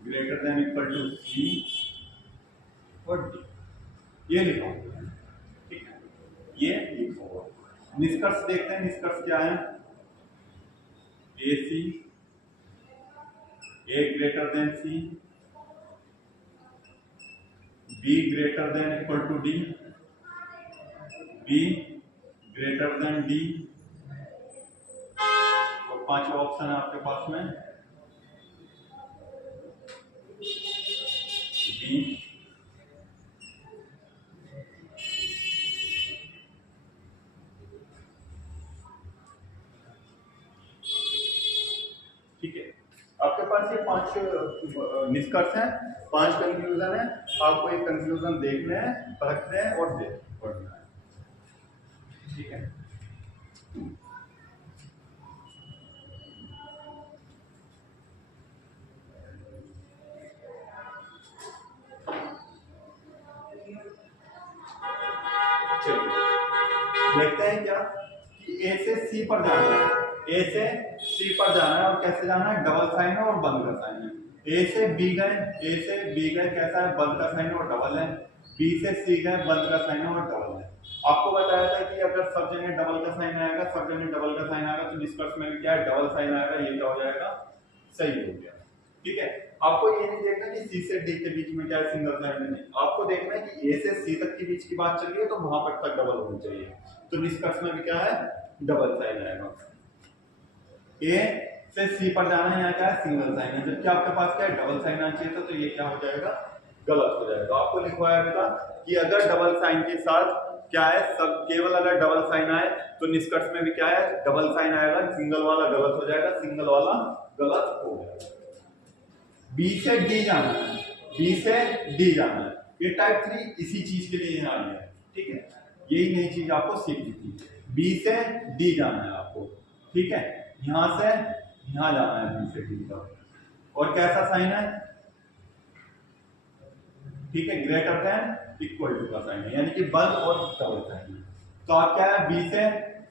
greater than equal to C और डी, ये लिखा हुआ है। ठीक है, ये लिखा हुआ। निष्कर्ष देखते हैं, निष्कर्ष क्या है, A C, A greater than C, B greater than equal to D, B greater than D. तो 5 ऑप्शन है आपके पास में, बी, ठीक है, आपके पास ये 5 निष्कर्ष हैं, 5 कंक्लूजन है। आपको एक कंक्लूजन देखने हैं, परखने हैं और पढ़ना है। ठीक है, चलिए देखते हैं क्या कि ए से सी पर जाना है, ए से सी पर जाना है और कैसे जाना है, डबल साइन है और बंद का साइन है। ए से बी गए, ए से बी गए, कैसा है, बंद का साइन और डबल है। बी से सी गए, बंद का साइन और डबल है। आपको बताया था कि अगर सब जगह डबल का साइन आएगा, सब जगह डबल का साइन आएगा, तो निष्कर्ष में क्या है, डबल साइन आएगा, ये क्या हो जाएगा, सही हो गया। ठीक है, आपको ये नहीं देखना कि सी से डी के बीच में क्या है, सिंगल साइन नहीं, आपको देखना है कि ए से सी तक के बीच की बात चल रही है, तो वहां तक डबल होनी चाहिए। तो निष्कर्ष में भी क्या है, डबल साइन आएगा। ए से सी पर जाना है, यहाँ क्या है, सिंगल साइन है, जबकि आपके पास क्या है, डबल साइन आना चाहिए था, तो ये क्या हो जाएगा, गलत हो जाएगा। आपको लिखवाया था कि अगर डबल साइन के साथ क्या है, सब केवल अगर डबल साइन आए तो निष्कर्ष में भी क्या है, डबल साइन आएगा, सिंगल वाला गलत हो जाएगा, सिंगल वाला गलत हो जाएगा। बी से डी जाना है, बी से डी जाना है, ये टाइप 3 इसी चीज के लिए यहाँ आई है। ठीक है, यही नई चीज आपको सीखनी थी। बी से डी जाना है आपको, ठीक है, यहां से यहां जाना है बी से डी का, और कैसा साइन है, ठीक है, ग्रेटर देन इक्वल टू का साइन है, यानी कि बंद और डबल साइन है। तो आप क्या है, बी से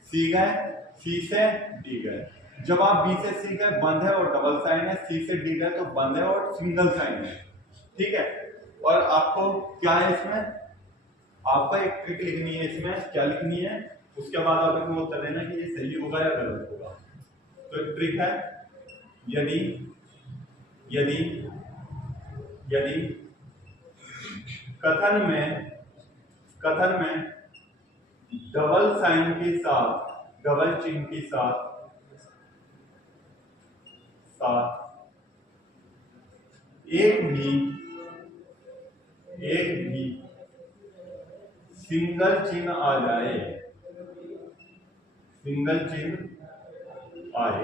सी गए, सी से डी गए, जब आप बी से सी गए बंद है और डबल साइन है, सी से डी गए तो बंद है और सिंगल साइन है। ठीक है, और आपको क्या है इसमें, आपको एक ट्रिक लिखनी है, इसमें क्या लिखनी है, उसके बाद आपको उत्तर देना कि ये सही होगा या गलत होगा। तो एक ट्रिक है, यदि यदि यदि कथन में डबल साइन के साथ, डबल चिन्ह के साथ एक भी सिंगल चिन्ह आ जाए, सिंगल चिन्ह आए,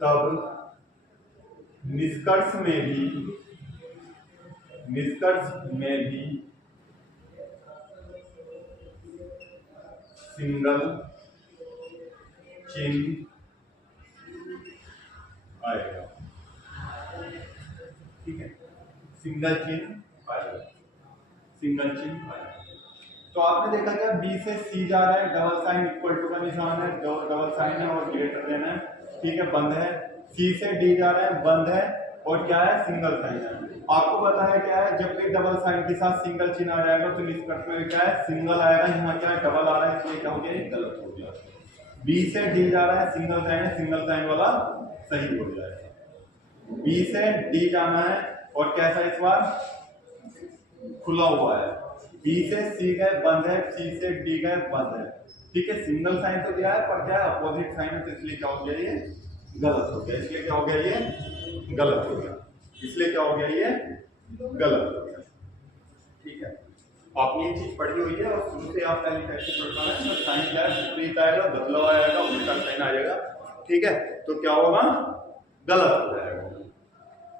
तब निष्कर्ष में भी सिंगल चिन्ह आएगा। ठीक है, सिंगल चिन्ह आएगा, सिंगल चिन्ह आएगा। तो आपने देखा क्या, बी से सी जा रहा है, डबल साइन इक्वल टू का निशान है, डबल साइन है और ग्रेटर देन है, ठीक है, बंद है। सी से डी जा रहा है, बंद है और क्या है सिंगल साइन है। आपको पता है क्या है, जब भी डबल साइन के साथ सिंगल चिन्ह आ जाएगा तो निष्कर्ष में क्या है सिंगल आएगा, यहाँ क्या है डबल आ रहा है, इसलिए क्या हो गया ये गलत हो गया। बी से डी जा रहा है, सिंगल साइन है, सिंगल साइन वाला सही हो जाएगा। बी से डी जाना है और कैसा इस बार खुला हुआ है। बी से सी गए बंद है, सी से डी गए बंद है। ठीक है, सिंगल साइन तो दिया है पर क्या है अपोजिट साइन है, तो इसलिए क्या हो गया ये गलत हो गया। इसलिए क्या हो गया ये गलत हो गया, इसलिए क्या हो गया ये गलत हो गया। ठीक है, आपने ये चीज पढ़ी हुई है और शुरू से आप पहले कैसे पढ़ना है, तो साइन क्या है विपरीत आएगा, बदलाव आएगा, उल्टा साइन आ जाएगा। ठीक है, तो क्या होगा गलत हो जाएगा।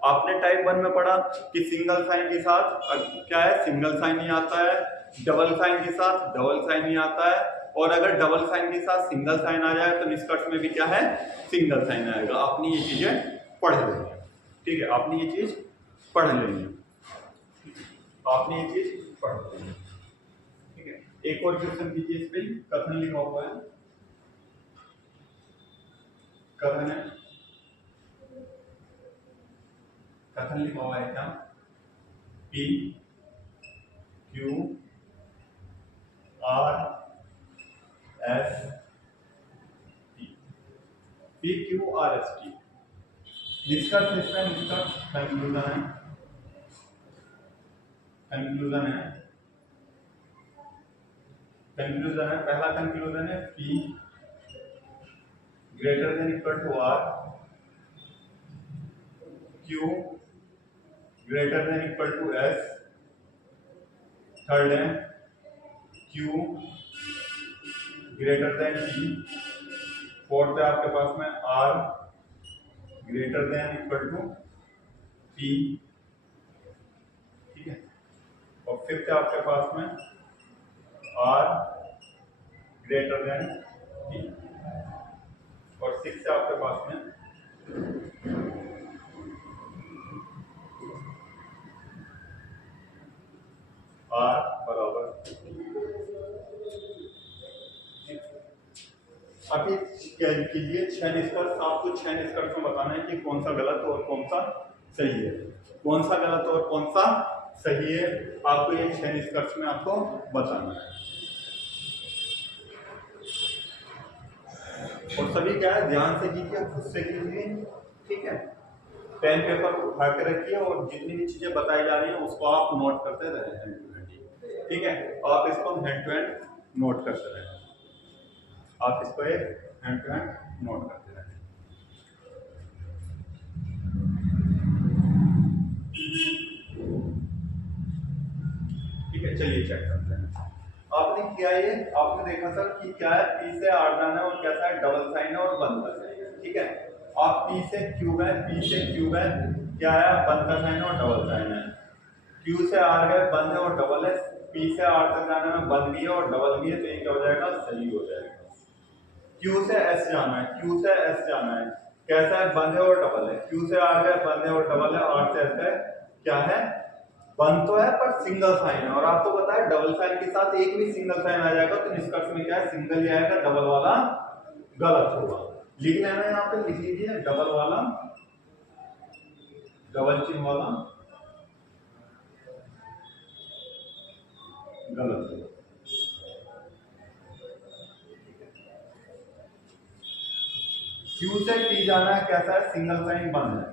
आपने टाइप 1 में पढ़ा कि सिंगल साइन के साथ क्या है सिंगल साइन नहीं आता है, डबल साइन के साथ डबल साइन नहीं आता है, और अगर डबल साइन के साथ सिंगल साइन आ जाए तो निष्कर्ष में भी क्या है सिंगल साइन आएगा। आपने ये चीजें पढ़ लेनी है। ठीक है, आपने ये चीज पढ़ लेनी है, आपने ये चीज पढ़ लेनी है। ठीक है, एक और क्वेश्चन कीजिए, इस पे कथन लिखा हुआ है, कथन है, कथन लिखा हुआ है क्या, P Q R S T, P Q R S T. निष्कर्ष इसका निष्कर्ष कंक्लूजन है, कंक्लूजन है, कंक्लूजन है। पहला कंक्लूजन है P greater than equal to R, Q greater than equal to S, third है Q greater than T, fourth है आपके पास में R greater than equal to P. ठीक है, और फिफ्थ है आपके पास में आर ग्रेटर देन टी, और सिक्स है आपके पास में आर बराबर। अभी कीजिए 6 निष्कर्ष, आपको 6 निष्कर्ष में बताना है कि कौन सा गलत और कौन सा सही है, कौन सा गलत और कौन सा सही है, आपको ये 6 निष्कर्ष में आपको बताना है। और सभी क्या है ध्यान से कीजिए, खुद से कीजिए। ठीक है, पेन पेपर उठा के रखिए और जितनी भी चीजें बताई जा रही हैं उसको आप नोट करते रहे हैंड टू हैंड। ठीक है, आप इसको हैंड टू हैंड नोट करते रहे, आप इसको एक हैंड टू हैंड नोट करते रहे। ठीक है, चलिए चेक करते हैं। आपने किया ये, आपने देखा सर कि क्या है पी से आर जाना है और कैसा है डबल साइन है और बंद का साइन है। ठीक है, आप पी से क्यू गए, पी से क्यू गए, क्या है बंद का साइन है और डबल साइन है। क्यू से आर गए, बंद है और डबल है। पी से आर तक जाने में बंद भी है और डबल भी है, तो ये क्या हो जाएगा सही हो जाएगा। क्यू से एस जाना है, क्यू से एस जाना है, कैसा है बंद है और डबल है। क्यू से आर गए, बंद है और डबल है। आर से एस गए, क्या है बंद तो है पर सिंगल साइन है, और आपको पता है डबल साइन के साथ एक भी सिंगल साइन आ जाएगा तो निष्कर्ष में क्या है सिंगल ही आएगा, डबल वाला गलत होगा। लिख लेना यहाँ पे, लिख लीजिए डबल वाला, डबल चिन्ह वाला गलत होगा। क्यू से टी जाना है, कैसा है सिंगल साइन बंद है।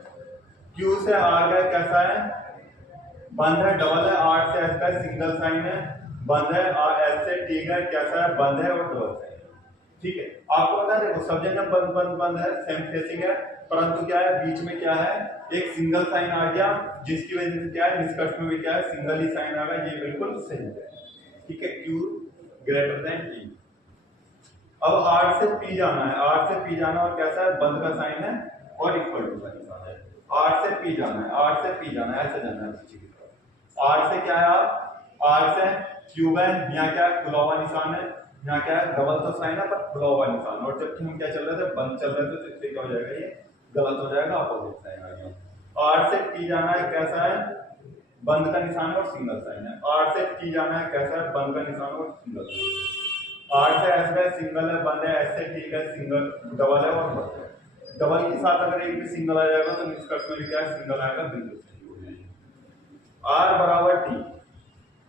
क्यू से आर गए, कैसा है बंद है, डबल है। आर से एस का सिंगल साइन है, बंद है। आर एस से टी गए, कैसा है बंद है और डबल साइन है। ठीक है, आपको पता है देखो सब जगह बंद बंद बंद है, सेम फेसिंग है, परंतु क्या है बीच में क्या है एक सिंगल साइन आ गया, जिसकी वजह से क्या है निष्कर्ष में भी क्या है सिंगल ही साइन आ गया। ये बिल्कुल सही है। ठीक है, क्यू ग्रेटर देन टी। अब आर से पी जाना है, आर से पी जाना और कैसा है बंद का साइन है और इक्वल टू का निशान है। आर से पी जाना है, आर से पी जाना है, ऐसे जाना है पीछे की तरफ। आर से क्या है आप आर से क्यू है, यहाँ क्या है खुला हुआ निशान है, यहाँ क्या है डबल तो साइन है पर खुला हुआ निशान, और जबकि हम क्या चल रहे थे बंद चल रहे थे, तो इसलिए क्या हो जाएगा ये गलत हो जाएगा, अपोजिट साइन आ गया। आर से टी जाना है, कैसा है बंद का निशान है और सिंगल साइन है। आर से टी जाना है, कैसा है बंद का निशान और सिंगल साइन। आर से एस है सिंगल है, बंद है। एस से टी है सिंगल डबल है और बंद है। डबल के साथ अगर एक भी सिंगल आ जाएगा तो निष्कर्ष में क्या है, सिंगल आएगा, बिल्कुल सही हो जाएगा। आर बराबर टी,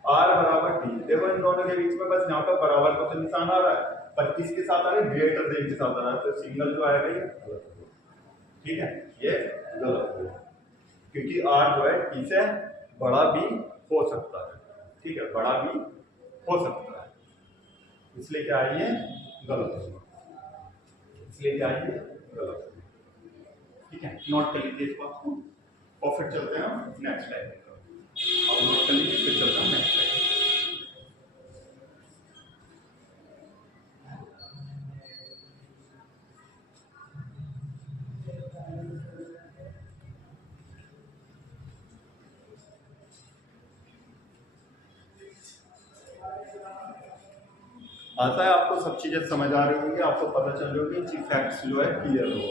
आर बराबर टी, देखो इन दोनों के बीच में बस यहाँ पर बराबर का तो निशान आ रहा है, 25 के साथ आ रहा है, ग्रेटर देन के साथ आ रहा है, तो सिंगल जो आएगा ये गलत होगा। ठीक है, ये गलत होगा क्योंकि आर जो है टी से बड़ा भी हो सकता है। ठीक है, बड़ा भी हो सकता है, इसलिए क्या है ये गलत होगा, इसलिए क्या है ये गलत होगा। ठीक है, नोट कर लीजिए इस बात को और फिर चलते हैं नेक्स्ट टाइप की तरफ। अब नोट कर लीजिए, फिर चलते हैं नेक्स्ट टाइप। आता है आपको सब चीजें समझ आ रही होंगी, आपको पता चल रही होगी, चीज फैक्ट्स जो है क्लियर हो।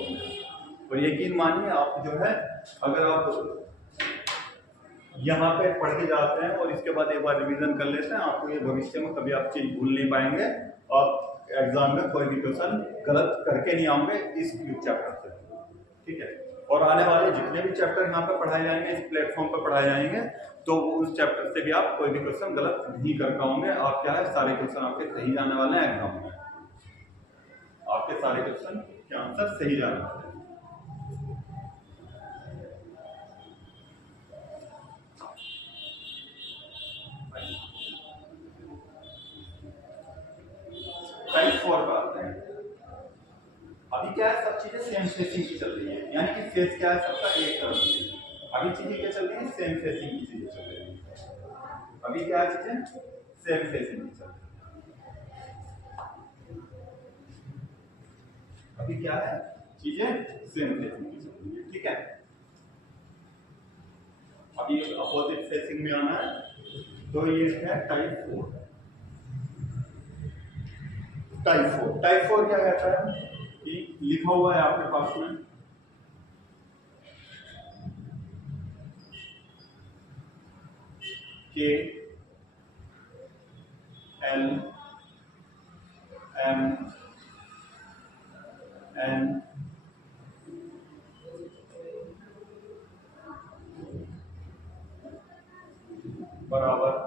और यकीन मानिए आप जो है अगर आप यहाँ पे पढ़ के जाते हैं और इसके बाद एक बार रिवीजन कर लेते हैं, आपको ये भविष्य में कभी आप चीज भूल नहीं पाएंगे और एग्जाम में कोई भी क्वेश्चन गलत करके नहीं आओगे इस चैप्टर से। ठीक है, और आने वाले जितने भी चैप्टर यहाँ पे पढ़ाए जाएंगे, इस प्लेटफॉर्म पे पढ़ाए जाएंगे, तो उस चैप्टर से भी आप कोई भी क्वेश्चन गलत नहीं कर पाओगे। और क्या है, सारे क्वेश्चन आपके सही जाने वाले हैं एग्जाम में, आपके सारे क्वेश्चन के आंसर सही जाने वाले हैं। टाइप 4 का आते हैं। अभी क्या है, सब चीजें सेम फेसिंग की चल रही है, यानी कि फेस क्या है सबका एक तरफ से। अभी चीजें क्या चल रही है, सेम फेसिंग की चीजें चल रही है। अभी क्या है, चीजें सेम फेसिंग की चल रही है। अभी क्या है, चीजें सेम फेसिंग की चल रही है। ठीक है, अभी अपोजिट फेसिंग में आना है, तो ये है टाइप 4। टाइप 4 क्या कहता है कि लिखा हुआ है आपके पास में के एल एम एन बराबर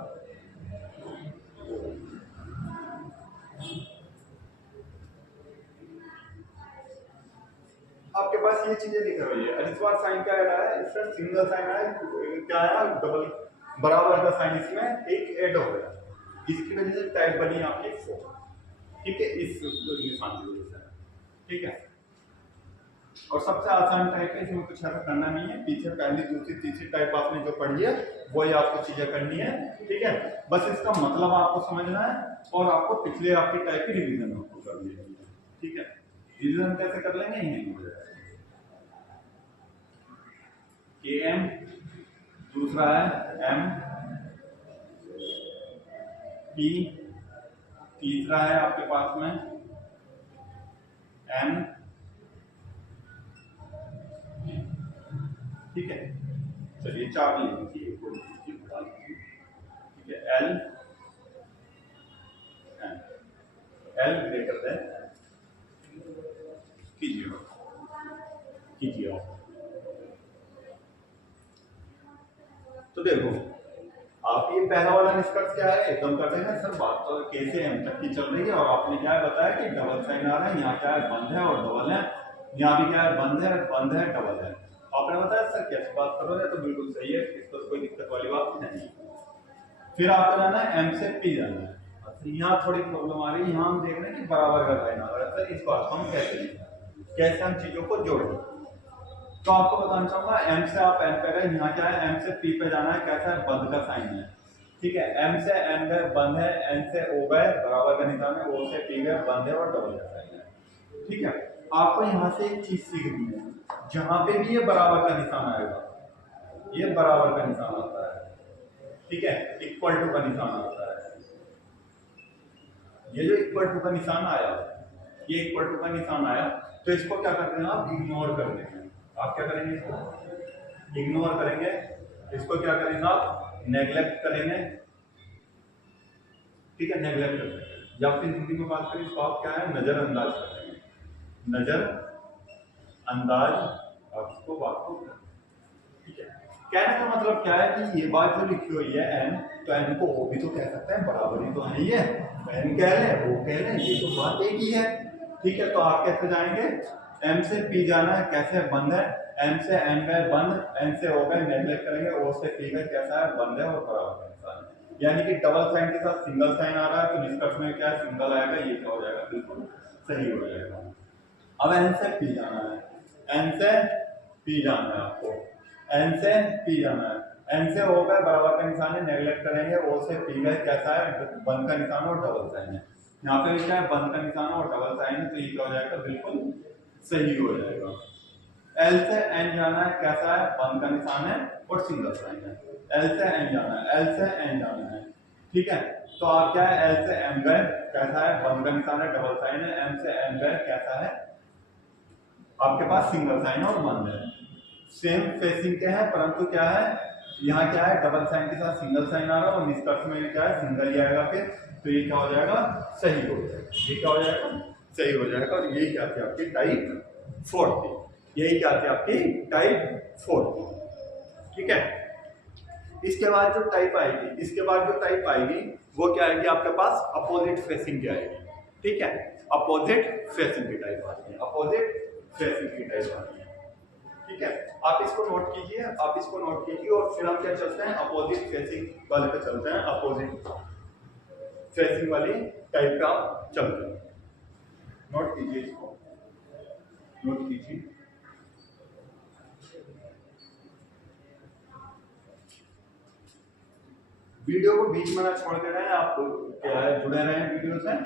आपके पास ये चीजें लिखी हुई है। और इस बार साइन क्या है, इसका सिंगल साइन है, क्या है डबल बराबर का साइन इसमें एक ऐड हो गया, इसकी वजह से टाइप बनी आपकी 4। ठीक है, इस निशान की वजह से। ठीक है, और सबसे आसान टाइप है, इसमें कुछ ऐसा करना नहीं है, पीछे पहली दूसरी तीसरी टाइप आपने जो पढ़ी है वही आपको चीजें करनी है। ठीक है, बस इसका मतलब आपको समझना है और आपको पिछले आपकी टाइप की रिवीजन आपको कर लेनी है। ठीक है, रिवीजन कैसे कर लेंगे, यही हो जाएगा। के एम, दूसरा है एम पी, तीसरा है आपके पास में एन। ठीक है, चलिए 4 लिख लीजिए। ठीक है, L N, L greater than कीजिए कीजिए। तो देखो आप ये पहला वाला निष्कर्ष क्या है, एकदम करते हैं सर बात तो के से एम तक की चल रही है, और आपने क्या है बताया कि डबल साइन आ रहा है, यहाँ क्या है बंद है और डबल है, यहाँ भी क्या है बंद है डबल है। आपने बताया सर कैसे बात करोगे, तो बिल्कुल सही है, इस पर कोई दिक्कत वाली बात नहीं। फिर आपको जाना है एम से पी जाना है। अच्छा, यहाँ थोड़ी प्रॉब्लम आ रही है, यहाँ हम देख रहे हैं कि बराबर का साइन आ रहा है, सर इस बात को हम कैसे हम चीजों को जोड़ें। तो आपको बताना चाहूंगा, एम से आप एन पे गए, यहाँ क्या है एम से पी पे जाना है, कैसा है बंद का साइन है। ठीक है, एम से एन गए बंद है, एन से ओ गए बराबर का निशान है, ओ से पी गए बंद है और डबल का साइन है। ठीक है, आपको यहाँ से एक चीज सीखनी है, जहां पे भी ये बराबर का निशान आएगा, ये बराबर का निशान आता है। ठीक है, इक्वल टू का निशान आता है, ये जो इक्वल टू का निशान आया, ये इक्वल टू का निशान आया, तो इसको क्या करते हैं आप इग्नोर कर देंगे। आप क्या करेंगे, इसको इग्नोर करेंगे, इसको क्या करेंगे आप नेग्लेक्ट करेंगे। ठीक है, नेग्लेक्ट कर देंगे, या फिर हिंदी में बात करें इसको आप क्या है नजरअंदाज कर देंगे, नजर अंदाज अब इसको वाक्य कर। ठीक है, कहने का मतलब क्या है कि ये बात जो लिखी हुई है n, तो n को वो भी तो कह सकते हैं, बराबर ही तो नहीं है, n कह लें वो कह लें, ये तो बात एक ही है। ठीक है, तो आप कैसे जाएंगे, m से p जाना है, कैसे बंद है, m से n गए बंद, n से o गए नेगलेक्ट करेंगे, o से p गए कैसा है, बंद है और बराबर का निशान है। यानी कि डबल साइन के साथ सिंगल साइन आ रहा है, तो निष्कर्ष में क्या सिंगल आएगा, ये क्या हो जाएगा, बिल्कुल सही हो जाएगा। अब n से p जाना है, n से p जाना है आपको, n से p जाना है, n से o गए बराबर का निशान है, नेगलेक्ट करेंगे, o से p गए कैसा है, बंद का निशान और डबल साइन है। यहाँ पे भी क्या है, बंद का निशान और डबल साइन है, तो ये क्या हो जाएगा, बिल्कुल सही हो जाएगा। L से n जाना है, कैसा है, बंद का निशान है और सिंगल साइन है। L से n जाना है, L से n जाना है, ठीक है, तो आप क्या है, L से m गए कैसा है, बंद का निशान है, डबल साइन है, m से n गए कैसा है, आपके पास सिंगल साइन और बंद है। सेम फेसिंग के हैं, परंतु क्या है, यहाँ क्या है, डबल साइन के साथ सिंगल साइन आ रहा है और निष्कर्ष में क्या है, सिंगल ही आएगा फिर, तो ये क्या हो जाएगा, सही हो जाएगा, ये क्या हो जाएगा, सही हो जाएगा। और यही क्या थी आपकी टाइप 4 थी, यही क्या थी आपकी टाइप 4 थी। ठीक है, इसके बाद जो टाइप आएगी, इसके बाद जो टाइप आएगी वो क्या आएगी, आपके पास अपोजिट फेसिंग की आएगी। ठीक है, अपोजिट फेसिंग की टाइप आती है, अपोजिट फेसिंग की टाइप आती है। ठीक है, आप इसको नोट कीजिए, आप इसको नोट कीजिए और फिर हम क्या चलते हैं, अपोजिट फेसिंग वाले पे चलते हैं, अपोजिट फेसिंग वाली टाइप का चलते हैं। नोट कीजिए, इसको नोट कीजिए। वीडियो को बीच में ना छोड़ के रहें, आप क्या है जुड़े रहें वीडियो से,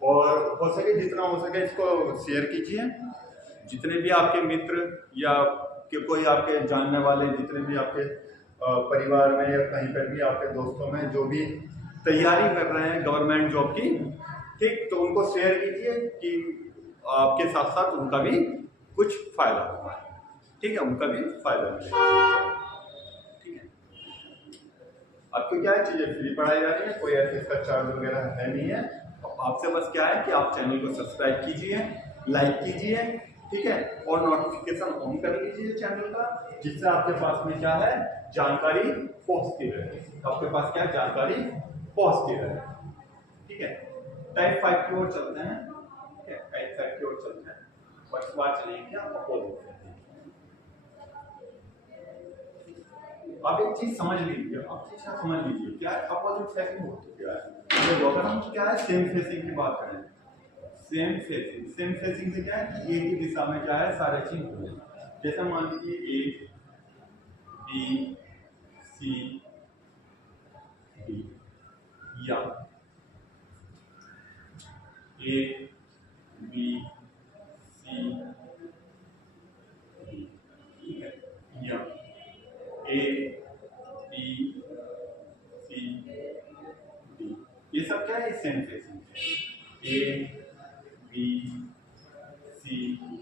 और हो सके जितना हो सके इसको शेयर कीजिए। जितने भी आपके मित्र या कि कोई आपके जानने वाले, जितने भी आपके परिवार में या कहीं पर भी आपके दोस्तों में जो भी तैयारी कर रहे हैं गवर्नमेंट जॉब की, ठीक, तो उनको शेयर कीजिए कि आपके साथ साथ उनका भी कुछ फायदा होगा। ठीक है, उनका भी फायदा मिलेगा। ठीक है, आपको क्या है, चीजें फ्री पढ़ाई जा रही है, कोई ऐसे इसका चार्ज वगैरह है नहीं है। तो आपसे बस क्या है कि आप चैनल को सब्सक्राइब कीजिए, लाइक कीजिए, ठीक है, और नोटिफिकेशन ऑन कर लीजिए चैनल का, जिससे आपके पास में क्या है, जानकारी पहुंचती रहे, आपके पास क्या जानकारी पहुंचती रहे। ठीक है, टाइप 5 की ओर चलते हैं। ठीक है, टाइप 5 की ओर चलते हैं, फर्स्ट बार चलिए क्या, अपोजिट। आप एक चीज समझ लीजिए, आप चीज समझ लीजिए, क्या है अपोजिट फेसिंग होती क्या है। तो अगर हम क्या है सेम फेसिंग की बात करें, सेम फेसिंग, सेम फेसिंग से क्या है कि एक ही दिशा में क्या है सारे चीज हो जाए। जैसे मान लीजिए ए बी सी डी, या ए बी सी डी, ठीक है, या ए बी सी डी, ये सब क्या है, सेम फेसिंग है। ए बी सी डी,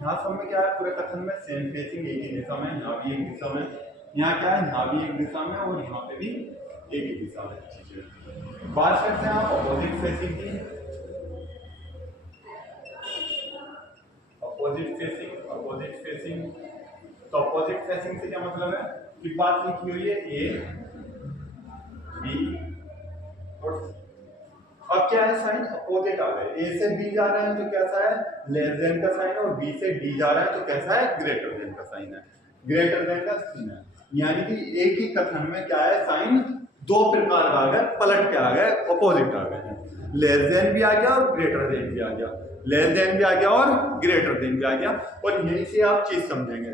यहाँ सब में क्या है, पूरे कथन में सेम फेसिंग एक ही दिशा में, यहाँ भी एक दिशा में, यहाँ क्या है, यहाँ भी एक दिशा में और यहाँ पे भी एक ही दिशा में चीजें। बात करते हैं आप अपोजिट फेसिंग की। अपोजिट फेसिंग, अपोजिट फेसिंग, तो अपोजिट फेसिंग से क्या मतलब है कि बात लिखी हुई है ए बी और सी, अब क्या है साइन अपोजिट आ गए, ए से बी जा रहे हैं तो कैसा है, लेस देन का साइन है, और बी से डी जा रहा है तो कैसा है, ग्रेटर देन का साइन है, ग्रेटर देन का साइन है। यानी कि एक ही कथन में क्या है, साइन दो प्रकार का आ गया, पलट के आ गए, अपोजिट आ गए, लेस देन भी आ गया और ग्रेटर देन भी आ गया, लेस देन भी आ गया और ग्रेटर देन भी आ गया, और यहीं से आप चीज समझेंगे।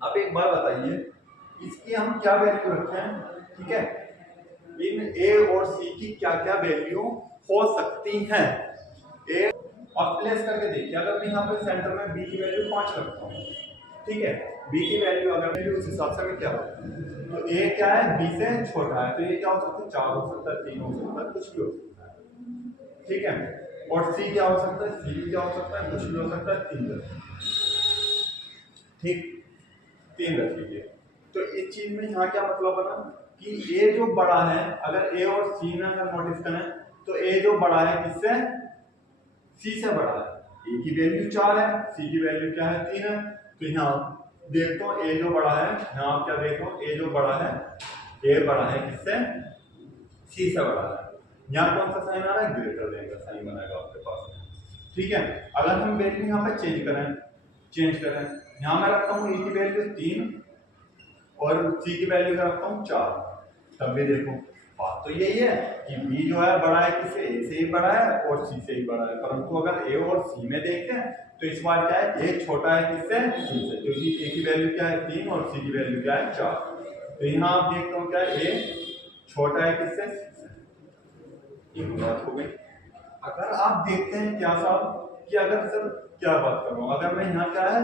अब एक बात बताइए, इसकी हम क्या वैल्यू रखते हैं, ठीक है, इन ए और सी की क्या क्या वैल्यू हो सकती हैं। ए अब प्लेस करके देखिए, अगर मैं यहाँ पे सेंटर में बी की वैल्यू 5 रखता हूँ, ठीक है, बी की वैल्यू अगर वैल्यू उस हिसाब से मैं क्या होगा, तो ए क्या है, बी से छोटा है, तो ये क्या हो सकता है, 4 हो सकता है, 3 हो सकता है, कुछ भी हो सकता है। ठीक है, और सी क्या हो सकता है, सी क्या हो सकता है, कुछ भी हो सकता है, 3 ठीक, 3 रख लीजिए। तो इस चीज में यहाँ क्या मतलब बना कि ए जो बड़ा है, अगर ए और सी में अगर नोटिस करें तो ए जो बड़ा है किससे, सी से बड़ा है, ए की वैल्यू 4 है, सी की वैल्यू क्या है 3 है। तो यहाँ देखता हूँ ए जो बड़ा है, यहाँ आप क्या देखो ए जो बड़ा है, ए बड़ा है किससे, सी से बड़ा है। यहाँ कौन सा साइन आ रहा है, ग्रेटर देन का साइन बनाएगा आपके पास। ठीक है, अगर हम वैल्यू यहाँ पे चेंज करें, यहाँ मैं रखता हूँ ए की वैल्यू 3 और सी की वैल्यू क्या रखता हूँ 4, तब भी देखो बात तो यही है कि बी जो है बड़ा है किससे, ए से ही बड़ा है और सी से ही बड़ा है। परंतु अगर ए और सी में देखें तो इस बार क्या है, ए छोटा है किससे, सी से, क्योंकि ए की वैल्यू क्या है 3 और सी की वैल्यू क्या है 4। तो यहाँ आप देखते हो क्या है, ए छोटा है किससे, सी से। एक बात हो गई। अगर आप देखते हैं क्या साहब कि अगर सर क्या बात कर रहा हूँ, अगर मैं यहाँ क्या है,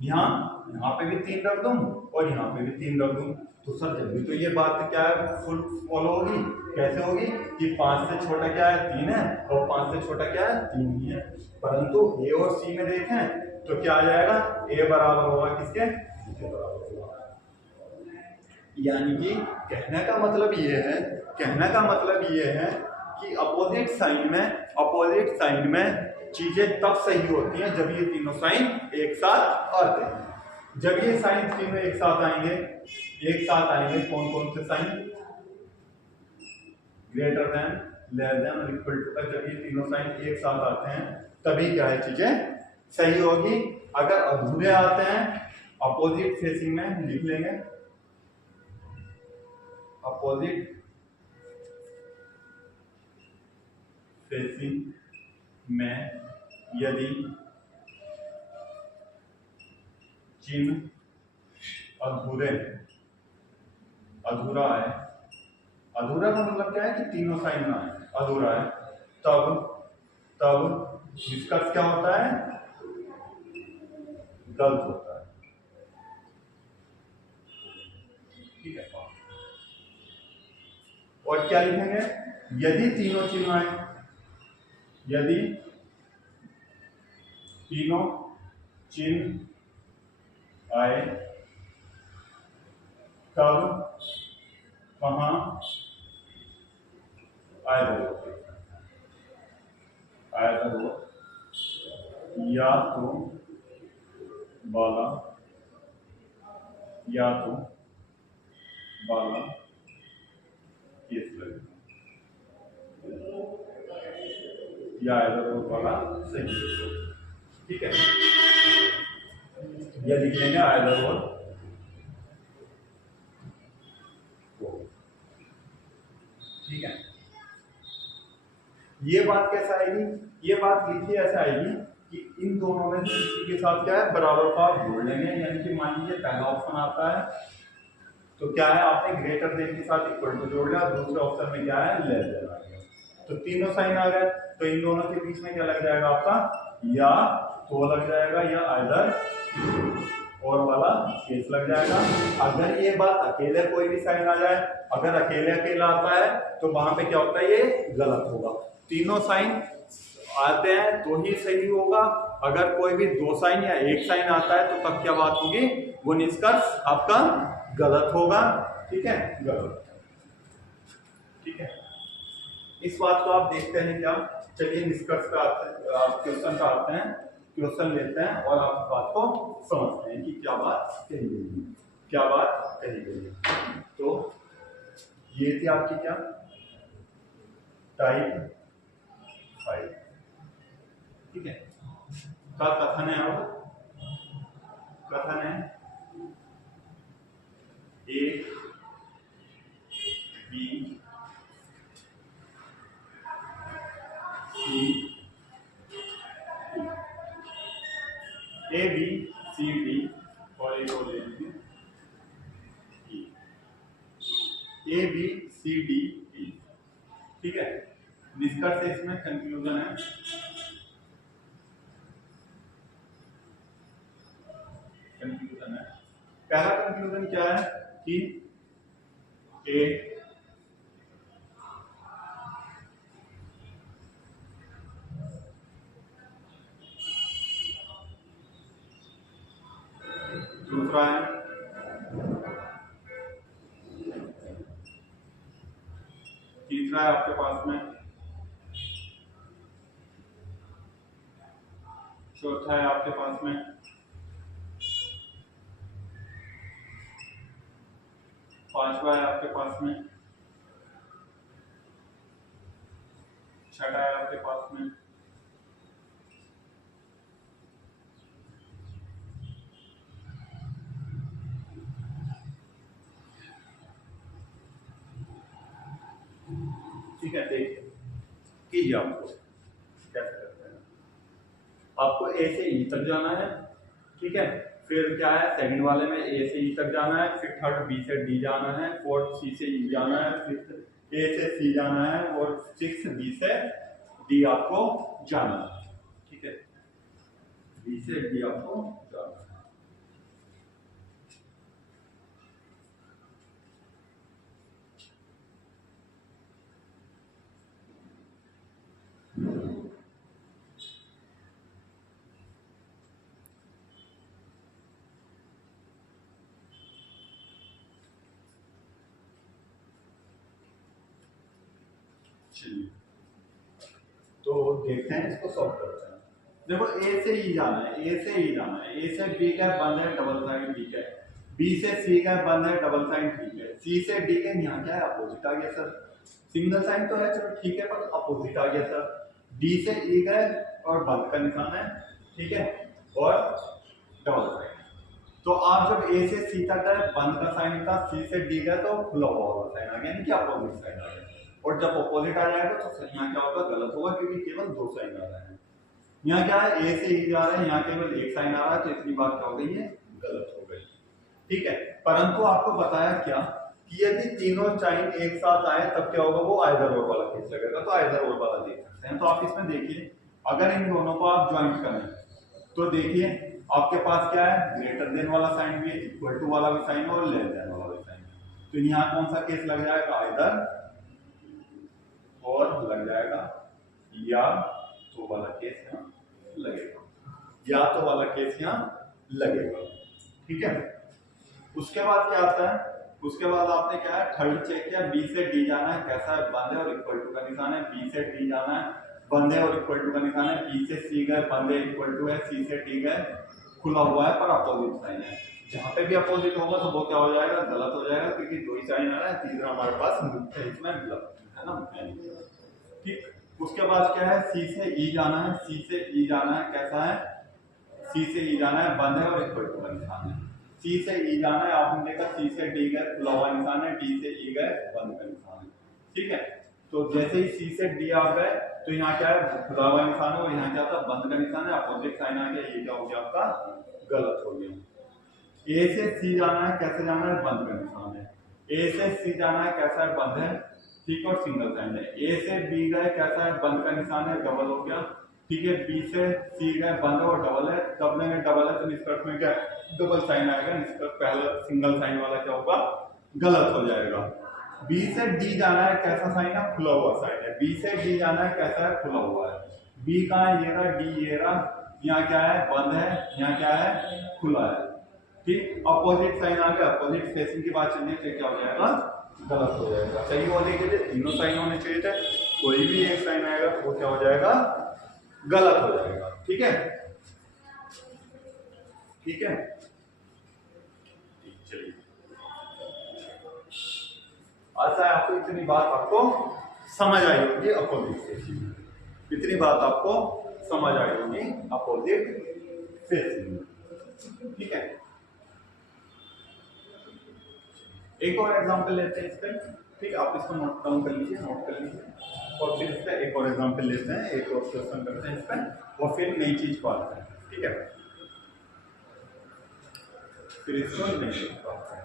यहाँ पे भी 3 रख दूं और यहाँ पे भी 3 रख दूं, तो सर जब भी तो ये बात क्या है फुल फॉलो होगी। कैसे होगी कि 5 से छोटा क्या है 3 है और 5 से छोटा क्या है 3 ही है। परंतु ए और सी में देखें तो क्या आ जाएगा, ए बराबर होगा किसके, सी के बराबर होगा। यानी कि कहने का मतलब ये है कि अपोजिट साइन में चीजें तब सही होती हैं जब ये तीनों साइन एक साथ आते हैं। जब ये साइन तीनों एक साथ आएंगे कौन कौन से sign, greater than, less than और इक्वल टू का, जब ये तीनों साइन एक साथ आते हैं तभी क्या है चीजें सही होगी। अगर अधूरे आते हैं, अपोजिट फेसिंग में लिख लेंगे, अपोजिट फेसिंग में यदि चिन्ह अधूरा है, अधूरा का मतलब क्या है कि तीनों साइन में आए, अधूरा है, तब निष्कर्ष क्या होता है, गलत होता है। ठीक है, और क्या लिखेंगे, यदि तीनों चिन्ह आए, यदि तीनों चिन्ह आए तब कहाँ आयत हो, या तो बाला केस लगेगा, या आयत वाला सही। ठीक है, यह लिख लेंगे आयत और, ठीक है। ये बात कैसे आएगी, ये बात लिखी ऐसे आएगी कि इन दोनों में से किसी के साथ क्या है बराबर का जोड़ लेंगे। यानी कि मान लीजिए पहला ऑप्शन आता है तो क्या है, आपने ग्रेटर देन के साथ इक्वल टू जोड़ लिया, दूसरे ऑप्शन में क्या है लेस देन आ गया, तो तीनों साइन आ गए। तो इन दोनों के बीच में क्या लग जाएगा आपका, या तो लग जाएगा या आइदर और वाला केस लग जाएगा। अगर ये बात अकेले कोई भी साइन आ जाए, अगर अकेला आता है तो वहां पे क्या होता है, ये गलत होगा। तीनों साइन आते हैं तो ही सही होगा। अगर कोई भी 2 साइन या 1 साइन आता है तो तब क्या बात होगी, वो निष्कर्ष आपका गलत होगा। ठीक है, गलत। ठीक है, इस बात को आप देखते हैं क्या। चलिए निष्कर्ष का क्वेश्चन का आते हैं, क्वेश्चन लेते हैं और आप बात को समझते हैं कि क्या बात कही गई है। तो ये थी आपकी क्या, टाइप 5। ठीक है, का कथन है, अब कथन है ए बी सी डी और एक और ले लीजिए A B C D E. ठीक है, निष्कर्ष इसमें कंक्लूजन है, पहला कंक्लूजन क्या है कि ए दूसरा है तीसरा है आपके पास में चौथा है आपके पास में पांचवा है आपके पास में, छठा है आपके पास में, ठीक है। देखिए कीजिए आपको कैसे करते हैं। आपको ए से ई तक जाना है, ठीक है। फिर क्या है, सेकंड वाले में ए से ई तक जाना है, फिर थर्ड बी से डी जाना है, फोर्थ सी से ई जाना है, फिफ्थ ए से सी जाना है और सिक्स बी से डी आपको जाना है, ठीक है। बी से डी आपको जाना है। चलिए तो देखते हैं, इसको सॉल्व करते हैं। देखो ए से ई जाना है, ए से ई जाना है, ए से बी का बंद है डबल साइन ठीक है, बी से सी का बंद है डबल साइन ठीक है, सी से डी के यहाँ क्या है अपोजिट आ गया सर, सिंगल साइन तो है चलो ठीक है पर अपोजिट आ गया सर, डी से ई का और बंद का निशान है, ठीक है, और डबल साइन। तो आप जब ए से सी तक गए बंद का साइन था, सी से डी गए तो खुला हुआ वाला साइन आ गया, यानी कि अपोजिट साइन आ गया। और जब अपोजिट आ जाएगा तो यहाँ क्या होगा, गलत होगा, क्योंकि केवल दो साइन आ रहे हैं। यहाँ क्या है, ए से ई जा रहा है, यहाँ केवल एक साइन आ रहा है, तो इतनी बात क्या हो गई है, गलत हो गई, ठीक है। परंतु आपको बताया क्या कि यदि तीनों साइन एक साथ आए तब क्या होगा, वो आइदर और वाला केस लगेगा, तो आइदर और वाला देख सकते हैं। तो आप इसमें देखिए, अगर इन दोनों को आप ज्वाइंट करें तो देखिए आपके पास क्या है, ग्रेटर देन वाला साइन भी है, इक्वल टू वाला भी साइन है और लेस देन वाला भी साइन है। तो यहाँ कौन सा केस लग जाएगा, आइदर और लग जाएगा, या तो वाला केस यहाँ लगेगा, या तो वाला केस यहाँ लगेगा, ठीक है। उसके बाद क्या आता है, उसके बाद आपने क्या है, थर्ड चेक किया, बी से डी जाना है, कैसा है, बंद है और इक्वल टू का निशान है, बी से डी जाना है, बंद है और इक्वल टू का निशान है, बी से सी गए बंद है इक्वल टू है, सी से डी गए खुला हुआ है पर अपोजिट साइन है। जहां पे भी अपोजिट होगा तो वो क्या हो जाएगा, गलत हो जाएगा, क्योंकि दो ही साइन आ रहा है, तीसरा हमारे पास इसमें है ना, ठीक। उसके बाद क्या है, सी से ई जाना है, सी से ई जाना है, कैसा है, सी से ई जाना है, बंद है और इक्वल टू का निशान है, सी से ई जाना है, आपने देखा सी से डी गए खुला हुआ निशान है, डी से ई गए बंद का निशान है, ठीक है। तो जैसे ही सी से डी आ गए तो यहाँ क्या है, खुला हुआ निशान है और यहाँ क्या था, बंद का निशान है, अपोजिट साइन आ गया, ये क्या हो गया आपका, गलत हो गया। ए से सी जाना है, कैसे जाना है, बंद का निशान है, ए से सी जाना है, कैसा है, बंद है, ठीक, और सिंगल साइन है। ए से बी गए, कैसा है, बंद का निशान है, डबल हो गया, ठीक है। बी से सी गए बंद है और डबल है, तब में डबल है तो निष्कर्ष में क्या डबल साइन आएगा, निष्कर्ष पहला सिंगल साइन वाला क्या होगा, गलत हो जाएगा। बी से डी जाना है, कैसा साइन है, खुला हुआ साइन है, बी से डी जाना है, कैसा है, खुला हुआ है, बी कहाँ है, ये रहा, डी ये रहा, यहाँ क्या है, बंद है, यहाँ क्या है, खुला है, ठीक। अपोजिट साइन आ गया, अपोजिट फेसिंग की बात चलिए तो क्या हो जाएगा, गलत हो जाएगा। सही होने के लिए तीनों साइन होने चाहिए थे, कोई भी एक साइन आएगा तो वो क्या हो जाएगा, गलत हो जाएगा, ठीक है, ठीक है। चलिए आशा है आपको इतनी बात आपको समझ आई होगी, अपोजिट फेसिंग, इतनी बात आपको समझ आई होगी अपोजिट फेसिंग, ठीक है। एक और एग्जांपल लेते हैं इस पे, ठीक, आप इसको नोट डाउन कर लीजिए, नोट कर लीजिए, और फिर इस पे एक और एग्जांपल लेते हैं, एक और क्वेश्चन करते हैं इस पे, और फिर नई चीज पढ़ते हैं, ठीक है, फिर इसको नई चीज पढ़ते हैं।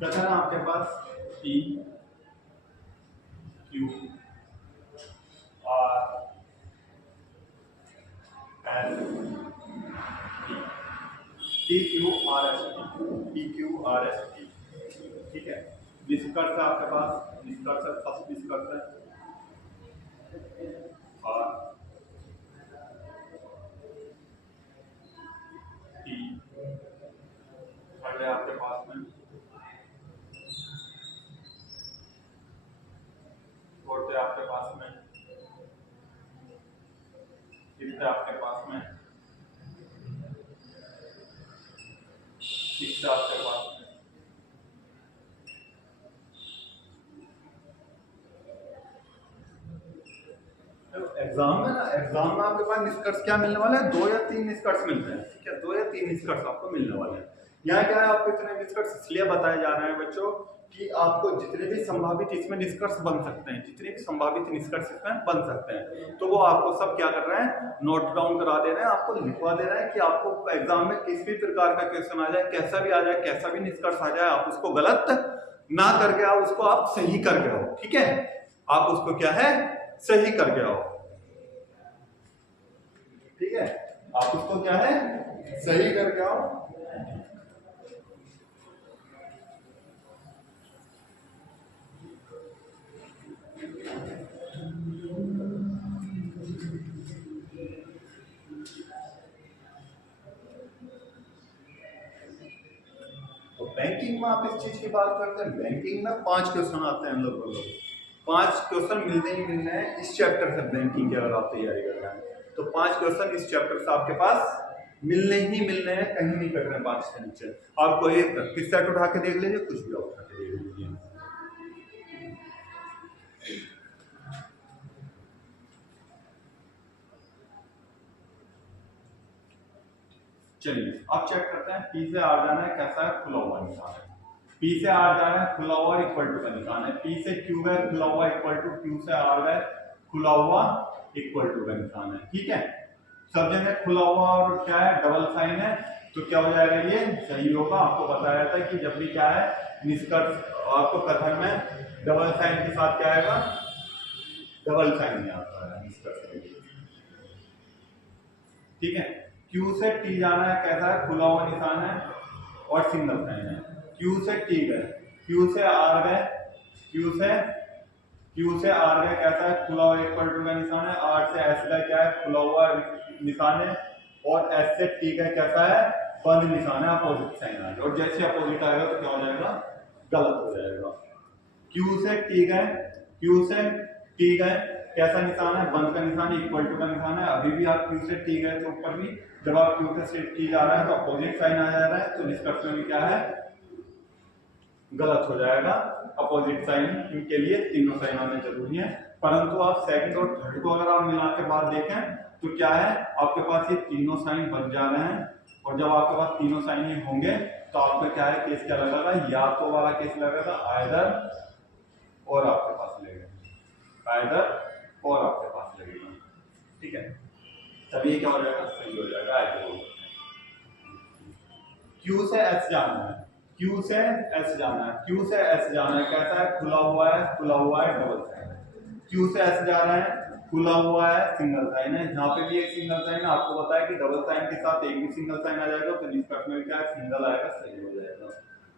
क्या था ना आपके पास, P Q R S PQRST, ठीक है। निष्कर्ष है आपके पास, निष्कर्ष है, फर्स्ट निष्कर्ष है R T, थर्ड है आपके पास में, फोर्थ है आपके पास में, फिफ्थ है आपके पास में, सिक्स्थ है आपके पास में, एग्जाम में ना, एग्जाम में आपके पास निष्कर्ष क्या मिलने वाले हैं, 2 या 3 निष्कर्ष मिलते हैं, ठीक है। 2 या 3 निष्कर्ष आपको मिलने वाले हैं। यहाँ क्या है, आपको इतने निष्कर्ष इसलिए बताए जा रहे हैं बच्चों कि आपको जितने भी संभावित इसमें निष्कर्ष बन सकते हैं, जितने भी संभावित निष्कर्ष इसमें बन सकते हैं, तो वो आपको सब क्या कर रहे हैं, नोट डाउन करा दे रहे हैं, आपको लिखवा दे रहे हैं कि आपको एग्जाम में किस भी प्रकार का क्वेश्चन आ जाए, कैसा भी आ जाए, कैसा भी निष्कर्ष आ जाए, आप उसको गलत ना करके आओ, उसको आप सही करके आओ, ठीक है। आप उसको क्या है, सही करके आओ, ठीक है। आप उसको क्या है, सही करके आओ। तो बैंकिंग में आप इस चीज की बात करते हैं, बैंकिंग में 5 क्वेश्चन आते हैं लगभग, 5 क्वेश्चन मिलने ही मिलने हैं इस चैप्टर से। बैंकिंग की अगर आप तैयारी कर रहे हैं तो 5 क्वेश्चन इस चैप्टर से आपके पास मिलने ही मिलने हैं, कहीं नहीं कट रहे हैं 5 से नीचे। आपको एक किस सेट उठा के देख लीजिए, कुछ भी उठा के देख लीजिए। चलिए अब चेक करते हैं, पी से आर जाना है, कैसा है, खुला हुआ निशान है। पी से आर जाना है, खुला हुआ इक्वल टू का निशान है। पी से क्यू गए, खुला हुआ इक्वल टू, क्यू से आर गए, खुला हुआ इक्वल टू का निशान है, ठीक है। सब जगह खुला हुआ और क्या है, डबल साइन है, तो क्या हो जाएगा, ये सही होगा। आपको बताया था कि जब भी क्या है, निष्कर्ष आपको कथन में डबल साइन के साथ क्या आएगा, डबल साइन में आता है निष्कर्ष के लिए, ठीक है। Q से T जाना है, कैसा है, खुला हुआ निशान है और सिंगल साइन है। Q से T गए, Q से R गए, Q से R गए, कैसा है, खुला हुआ इक्वल टू का निशान है। R से S गए, क्या है, खुला हुआ निशान है। और S से T गए, कैसा है, बंद निशान है, अपोजिट साइन आएगा। और जैसे अपोजिट आएगा तो क्या हो जाएगा, गलत हो जाएगा। Q से T गए, कैसा निशान है, बंद का निशान, इक्वल टू का निशान है। अभी भी आप Q से T गए तो ऊपर भी जब आप Q से T जा रहा है तो अपोजिट साइन आ जा रहा है, तो निष्कर्ष में क्या है, गलत हो जाएगा। अपोजिट साइन के लिए तीनों साइन आने जरूरी है, परंतु आप सेकंड और थर्ड को अगर आप मिला के बाद देखें तो क्या है, आपके पास ये तीनों साइन बन जा रहे हैं। और जब आपके पास तीनों साइन ही होंगे तो आपका क्या है, केस क्या लगेगा, या तो वाला केस लगेगा, आइदर और आपके पास लगेगा, आइदर और आपके पास लगेगा, ठीक है। तभी क्या हो जाएगा, सही हो जाएगा, आइदर हो। Q से S जाना है, Q से S जाना है, Q से S जाना है, कैसा है, खुला हुआ है, डबल साइन है। Q से S जा रहा है, खुला हुआ है, सिंगल साइन है। यहाँ पे भी एक सिंगल साइन है, आपको बताया कि डबल साइन के साथ एक भी सिंगल साइन आ जाएगा तो निष्कर्ष में क्या है, सिंगल आएगा, सही हो जाएगा।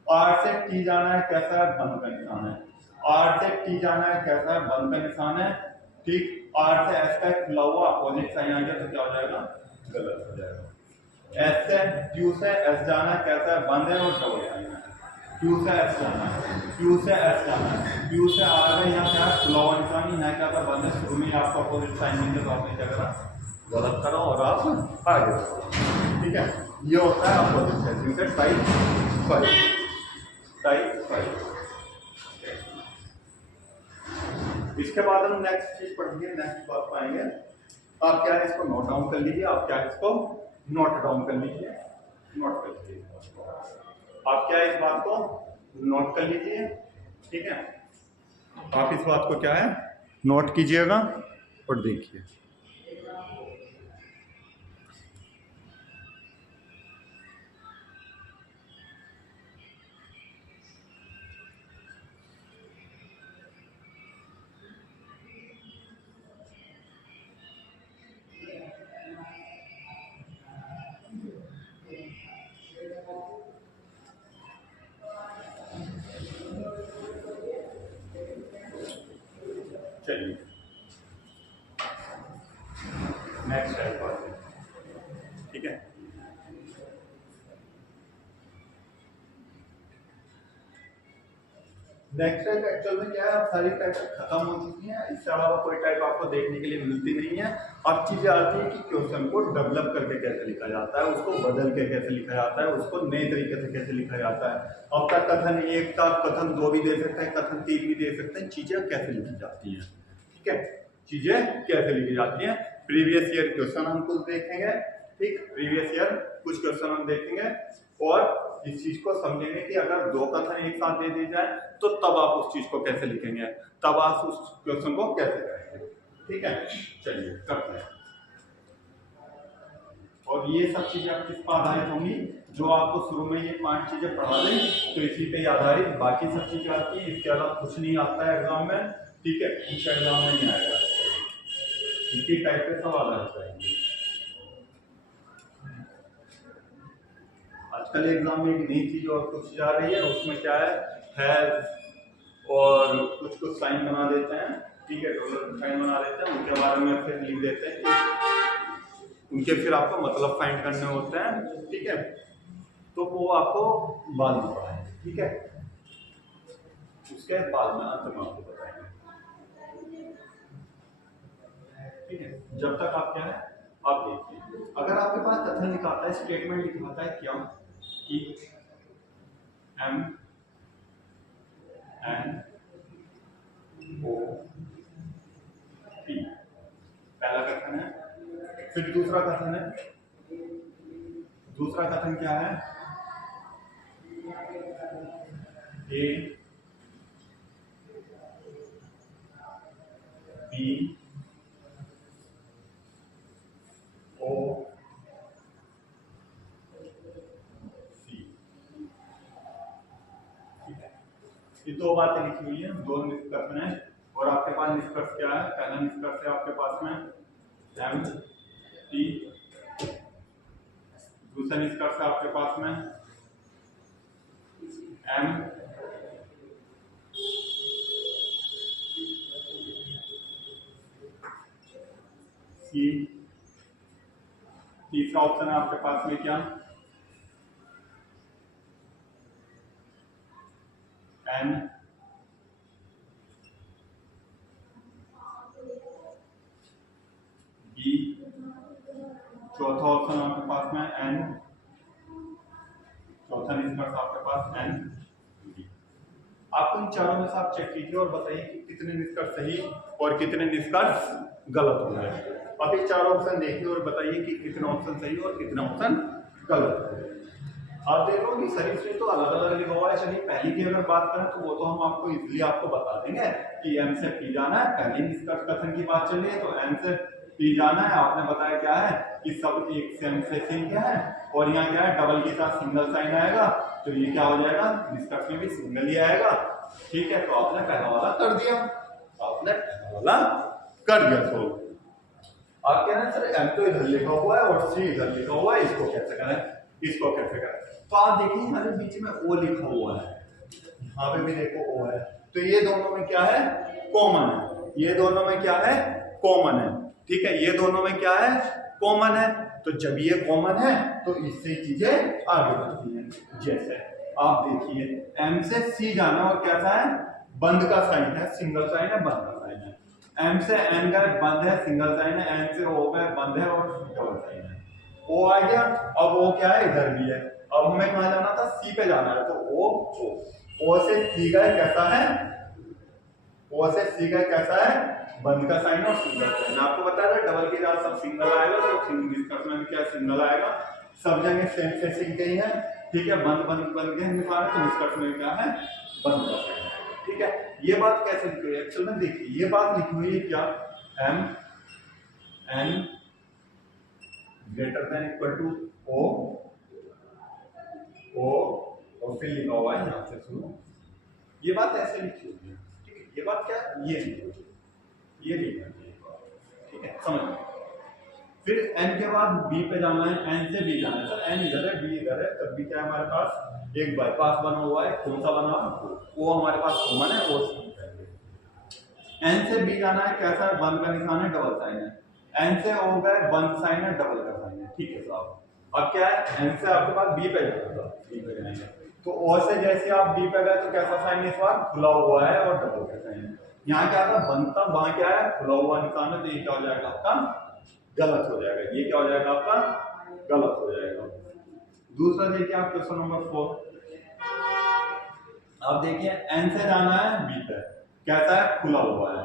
R से T जाना है, कैसा है, बंद का निशान है। R से T जाना है, कैसा है, बंद का निशान है, ठीक। R से S का खुला हुआ अपोजिट साइन आ गया तो क्या हो जाएगा, गलत हो जाएगा। S से Q से S जाना है, कैसा है, बंद है और डबल साइन है। Q से S जाना है, Q से S जाना है, Q से R है, यहाँ क्या है, खुला हुआ निशान, यहाँ क्या था, बंद है। शुरू में आपको अपोजिट साइन मिलते तो आपने क्या करा, गलत करा और आप आगे, ठीक है। ये होता है अपोजिट साइन का टाइप 5। इसके बाद हम नेक्स्ट चीज पढ़ेंगे, नेक्स्ट बात पाएंगे। आप क्या है, इसको नोट डाउन कर लीजिए, आप क्या इसको नोट डाउन कर लीजिए, नोट कर लीजिए, आप क्या इस बात को नोट कर लीजिए, ठीक है। आप इस बात को क्या है, नोट कीजिएगा और देखिए। नेक्स्ट टाइप आते हैं, ठीक है। नेक्स्ट टाइप एक्चुअल में क्या है, अब सारी टाइप खत्म हो चुकी हैं, इससे अलावा कोई टाइप आपको देखने के लिए मिलती नहीं है। अब चीजें आती है कि क्वेश्चन को डेवलप करके कैसे लिखा जाता है, उसको बदल के कैसे लिखा जाता है, उसको नए तरीके से कैसे लिखा जाता है। अब तक कथन 1 था, कथन 2 भी दे सकते हैं, कथन 3 भी दे सकते हैं। चीजें कैसे लिखी जाती हैं, ठीक है, चीजें कैसे लिखी जाती हैं। प्रीवियस ईयर क्वेश्चन हम कुछ देखेंगे, ठीक, प्रीवियस ईयर कुछ क्वेश्चन हम देखेंगे और इस चीज को समझेंगे कि अगर 2 कथन एक साथ दे दिए जाए तो तब आप उस चीज को कैसे लिखेंगे, तब आप उस क्वेश्चन को कैसे करेंगे, ठीक है। चलिए करते हैं। और ये सब चीजें आप किस पर आधारित होंगी, जो आपको शुरू में ये 5 चीजें पढ़ा दें तो इसी पे आधारित बाकी सब चीजें आती है। इसके अलावा कुछ नहीं आता है एग्जाम में, ठीक है, कुछ एग्जाम में नहीं आएगा, इसी टाइप पे सब आधारित रहेंगे। आजकल एग्जाम में एक नई चीज और कुछ जा रही है, उसमें क्या है और कुछ कुछ साइन बना देते हैं, ठीक है, डॉलर साइन बना देते हैं, उनके बारे में फिर लिख देते हैं कि उनके फिर आपको मतलब फाइंड करने होते हैं, ठीक है, तो वो आपको बाद में पढ़ाएंगे, ठीक है, उसके बाद में अंत में आपको बताएंगे, ठीक है। जब तक आप क्या है आप देखिए, अगर आपके पास कथन लिखा आता है, स्टेटमेंट लिखा आता है क्या कि M N O P, पहला कथन है। फिर दूसरा कथन है, दूसरा कथन क्या है, A B O C, ये 2 बातें लिखी हुई है, 2 निष्कर्ष हैं। और आपके पास निष्कर्ष क्या है, पहला निष्कर्ष है आपके पास में M T, दूसरा निष्कर्ष है आपके पास में M C, तीसरा ऑप्शन है आपके पास में क्या N B, चौथा ऑप्शन आपके पास में N, चौथा निष्कर्ष आपके पास N B। आपको इन चारों में से आप चेक कीजिए और बताइए कि कितने निष्कर्ष सही और कितने निष्कर्ष गलत हो गए। आप ये चार ऑप्शन देखिए और बताइए कि कितने ऑप्शन सही और कितने ऑप्शन गलत हो गए। आप देखो कि शरीर से तो अलग अलग लिखा हुआ है। चलिए पहली की अगर बात करें तो वो तो हम आपको इजीली आपको बता देंगे कि M से P जाना है। पहली निष्कर्ष कथन की बात चल रही है तो M से P जाना है। आपने बताया क्या है कि सब एक से M से C क्या है और यहाँ क्या है डबल के साथ सिंगल साइन आएगा तो ये क्या हो जाएगा निष्कर्ष में भी सिंगल ही आएगा। ठीक है, तो आपने पहला वाला कर दिया, आपने पहला वाला कर दिया। तो आप कह रहे हैं सर M तो इधर लिखा हुआ है और C इधर लिखा हुआ है, इसको कैसे करें, इसको कैसे करें। तो आप देखिए हमारे बीच में O लिखा हुआ है, यहाँ पे भी देखो O है, तो ये दोनों में क्या है कॉमन है, ये दोनों में क्या है कॉमन है। ठीक है, ये दोनों में क्या है कॉमन है। तो जब ये कॉमन है तो इससे चीजें आगे बढ़ती हैं। जैसे आप देखिए M से C जाना और कैसा है बंद का साइन है, सिंगल साइन है, बंद का साइन है। M से N गए बंद है, सिंगल साइन है। N से O गए बंद है और डबल साइन है। O आ गया, अब O क्या है इधर भी है। अब हमें कहाँ जाना था C पे जाना है, तो O से C गए कैसा है, O से C गए कैसा है बंद का साइन और सिंगल साइन। आपको बताया था डबल के साथ सब सिंगल आएगा तो निष्कर्ष में भी क्या सिंगल आएगा। सब जगह सेम से सीख गई है। ठीक है, बंद बंद बंद के निकाल तो निष्कर्ष में क्या है बंद का साइन। ठीक है, ये बात कैसे लिखी हुई है एक्चुअल में देखिए ये बात लिखी हुई है क्या M N greater than equal to O और फिर लिखा हुआ है यहाँ से शुरू। ये बात ऐसे लिखी हुई है। ठीक है, ये बात क्या है ये लिखी हुई है, ये लिखा है। ठीक है, समझ में। फिर N के बाद B पे जाना है, N से B जाना है। सर N इधर है B इधर है, तब भी क्या है हमारे पास एक बाईपास बना हुआ है। कौन सा बना हुआ है वो हमारे पास कॉमन है। वो N से B जाना है कैसा है बंद का निशान है डबल साइन है। एन से ओ गए, वन साइन है, डबल का साइन है, ठीक है साहब। अब क्या है, एन से आपके पास बी पे जाना था, बी पे जाएंगे तो ओ से जैसे आप बी पे गए तो कैसा साइन इस बार खुला हुआ है और डबल का साइन है। यहाँ क्या था बनता, वहां क्या है खुला हुआ निशान है, तो ये क्या हो जाएगा आपका गलत हो जाएगा, ये क्या हो जाएगा आपका गलत हो जाएगा। दूसरा देखिए आप क्वेश्चन नंबर 4। अब देखिए एन से जाना है बी पे, कैसा है खुला हुआ है।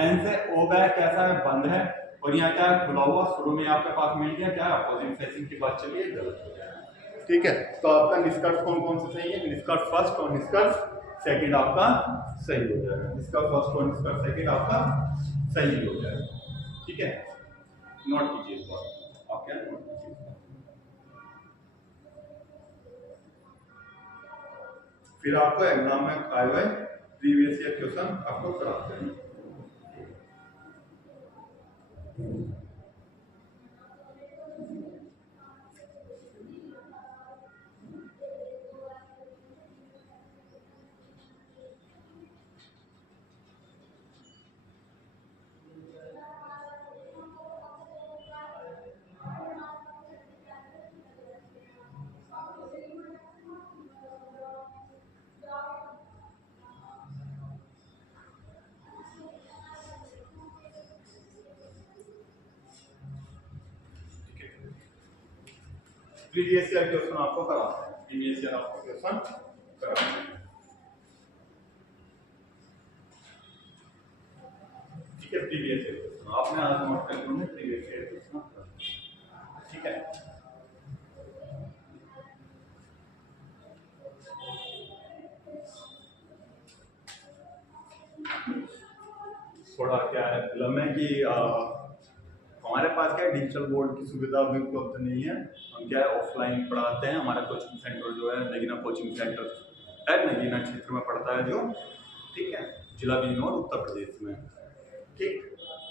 एन से ओ गया, कैसा है बंद है, और यहाँ क्या है खुला हुआ, शुरू में आपके पास मिल गया क्या अपोजिट फेसिंग की बात चलिए गलत हो जाएगा। ठीक है, तो आपका निष्कर्ष कौन कौन से सही है, निष्कर्ष फर्स्ट और निष्कर्ष सेकंड आपका सही हो जाएगा, निष्कर्ष फर्स्ट और निष्कर्ष सेकंड आपका सही हो जाएगा। ठीक है, नोट कीजिए इस बात, आप क्या नोट कीजिए। फिर आपको एग्जाम में आए हुए प्रीवियस ईयर क्वेश्चन आपको कराते हैं। प्रीवियस ईयर क्वेश्चन आपको कराते हैं, प्रीवियस ईयर आपको क्वेश्चन कराते हैं। ठीक है, प्रीवियस ईयर क्वेश्चन आपने आज नोट कर लिया, प्रीवियस ईयर क्वेश्चन। ठीक है, थोड़ा क्या है प्रॉब्लम है कि हमारे पास क्या डिजिटल बोर्ड की सुविधा अभी उपलब्ध नहीं है, हम क्या है ऑफलाइन पढ़ाते हैं। हमारा कोचिंग सेंटर जो है नगीना कोचिंग सेंटर है, नगीना क्षेत्र में पड़ता है जो, ठीक है, जिला बिजनौर उत्तर प्रदेश में। ठीक,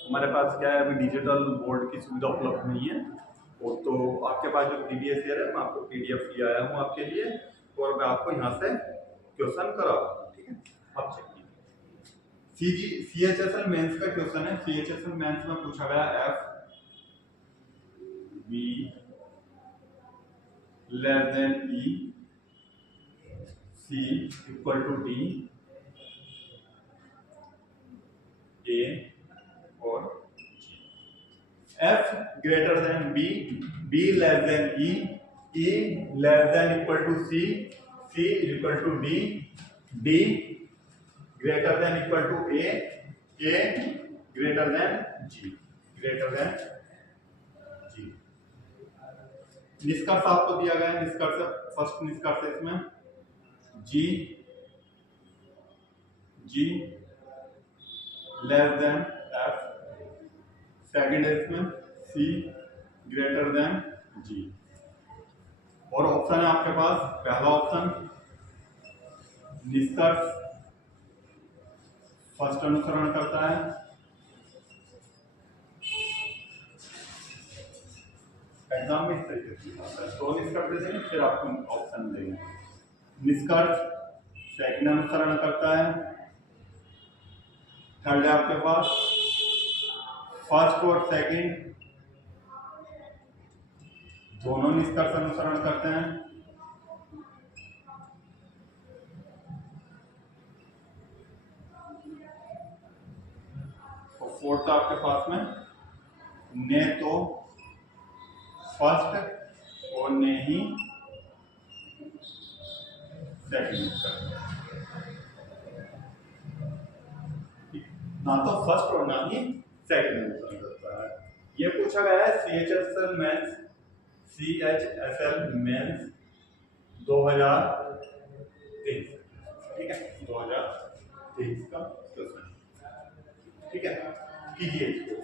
हमारे पास क्या है अभी डिजिटल बोर्ड की सुविधा उपलब्ध नहीं है, और तो आपके पास जो प्रीवियस ईयर है मैं आपको PDF ले आया हूँ आपके लिए, और मैं आपको यहाँ से क्वेश्चन करा रहा हूँ। ठीक है, आप चेक कीजिए। CHSL मेंस का क्वेश्चन है, CHSL मेंस में पूछा गया F B less than E, C equal to D, A और F greater than B, B less than E, E less than equal to C, C equal to D, D greater than equal to A greater than G, greater than G। निष्कर्ष आपको दिया गया है, निष्कर्ष first निष्कर्ष है इसमें G less than F, second है इसमें C ग्रेटर देन G, और ऑप्शन है आपके पास पहला ऑप्शन निष्कर्ष फर्स्ट अनुसरण करता है, एग्जाम में इस तरीके से तो निष्कर्ष दे देंगे, फिर आपको ऑप्शन देंगे। निष्कर्ष सेकंड अनुसरण करता है, थर्ड है आपके पास फर्स्ट और सेकंड दोनों निष्कर्ष अनुसरण करते हैं, और फोर्थ आपके पास में ने तो फर्स्ट और ने ही सेकंड, ना तो फर्स्ट और ना ही सेकंड अनुसरण करता है। ये पूछा गया है CHSL मेंस 2023, ठीक है 2023 का क्वेश्चन। ठीक है, कीजिए इसको।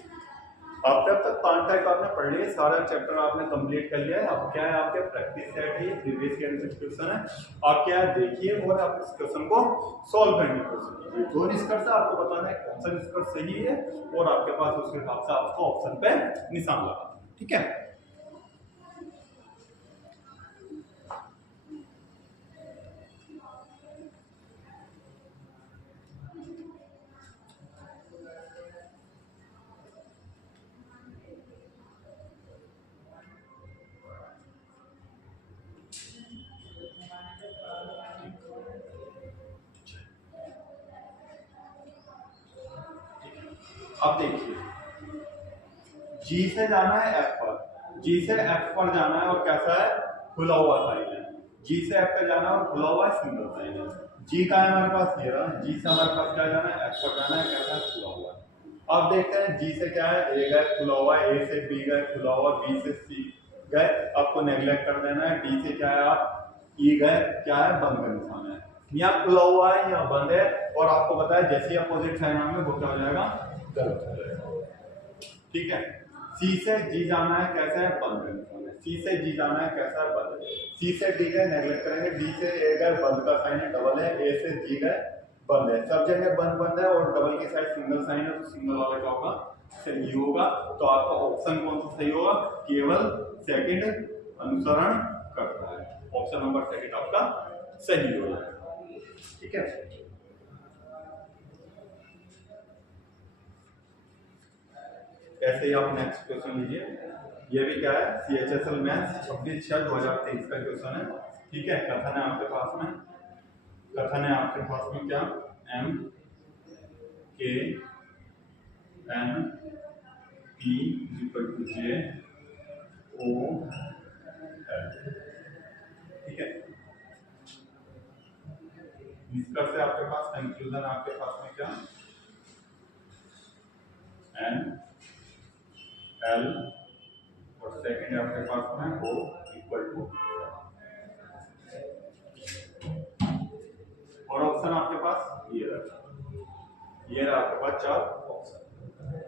अब तक 5 टाइप आपने पढ़ लिए, सारा चैप्टर आपने कंप्लीट कर लिया है। अब क्या है आपके प्रैक्टिस सेट है, प्रीवियस ईयर का क्वेश्चन है, आप क्या है देखिए और आप इस क्वेश्चन को सॉल्व करने की कोशिश कीजिए। जो निष्कर्ष आपको बताना है कौन सा निष्कर्ष सही है, और आपके पास उसके हिसाब से आपको ऑप्शन पे निशान लगाना है। ठीक है, अब देखिए, जी से जाना है एफ पर, जी से एफ पर जाना है और कैसा है, खुला हुआ साइन है। जी से एफ पे जाना है और खुला हुआ सिंगल साइन है। जी का है हमारे पास ये रहा, जी से हमारे पास क्या जाना है, एफ पर जाना है, कैसा है, खुला हुआ है। अब देखते हैं जी से क्या है, ए गए खुला हुआ, ए से बी गए खुला हुआ, बी से सी गए, आपको नेग्लेक्ट कर देना है। डी से क्या है, आप ई गए, क्या है, बंद का निशान है, यहाँ खुला हुआ है यहाँ बंद है, और आपको पता है जैसे ही अपोजिट साइन आएंगे वो क्या हो जाएगा, गलत हो जाएगा। ठीक है, सी से जी जाना है, कैसा है, बंद का निशान है। सी से जी जाना है, कैसा है, बंद है। सी से डी गए, नेग्लेक्ट करेंगे। डी से ए गए, बंद का साइन है, डबल है। ए से जी गए, बंद है। सब जगह बंद बंद है और डबल की साइड सिंगल साइन है, तो सिंगल वाला क्या होगा, सही होगा। तो आपका ऑप्शन कौन सा सही होगा, केवल सेकंड अनुसरण करता है, ऑप्शन नंबर सेकंड आपका सही होगा। ठीक है, ऐसे ही आप नेक्स्ट क्वेश्चन लीजिए। ये भी क्या है, CHSL मैथ्स 26/6/2023 का क्वेश्चन है। ठीक है, कथन है आपके पास में, कथन है आपके पास में क्या, M K N P = J O L। ठीक है, निष्कर्ष है आपके पास, कंक्लूजन आपके पास में क्या, N L और सेकंड आपके पास में O = और ऑप्शन आपके पास ये रहा, ये रहा आपके पास 4 ऑप्शन।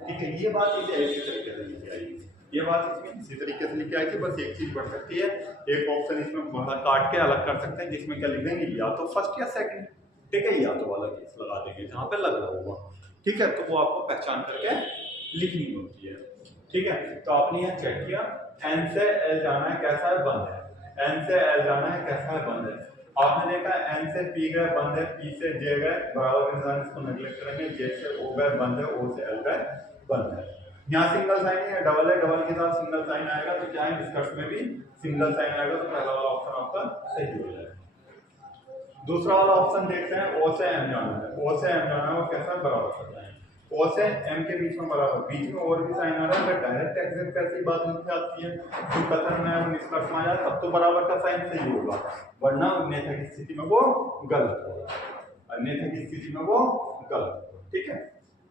ठीक है, ये बात इसे ऐसे तरीके से लिखी आएगी, ये बात इसमें इसी तरीके से लिखी आएगी। बस एक चीज बढ़ सकती है, एक ऑप्शन इसमें बाहर काट के अलग कर सकते हैं, जिसमें क्या लिखेंगे, या तो फर्स्ट या सेकंड। ठीक है, या तो वाला केस लगा देंगे जहां पे लग रहा होगा। ठीक है, तो वो आपको पहचान करके लिखनी होती है। ठीक है, तो आपने यहाँ चेक किया, एन से एल जाना है, कैसा है, बंद है। एन से एल जाना है, कैसा है, बंद है। आपने देखा एन से पी गए, बंद है। पी से जे गए, बराबर के निशान इसको नेगलेक्ट करेंगे। जे से ओ गए, बंद है। ओ से एल गए, बंद है। यहाँ सिंगल साइन है, डबल है, डबल के साथ सिंगल साइन आएगा, तो क्या है, निष्कर्ष में भी सिंगल साइन आएगा, तो पहला वाला ऑप्शन आपका सही हो जाएगा। दूसरा वाला ऑप्शन देखते हैं, ओ से एम जाना है, ओ से एम जाना है और कैसा बराबर करना है। ओ से एम के बीच में बराबर, बीच में और भी साइन आ रहा है, अगर डायरेक्ट एग्जिट कैसी बात लिखी आती है, तो कथन में अब निष्कर्ष में आ जाए तब तो बराबर का साइन सही होगा, वरना अन्यथा की स्थिति में वो गलत होगा, अन्यथा की स्थिति में वो गलत होगा। ठीक है,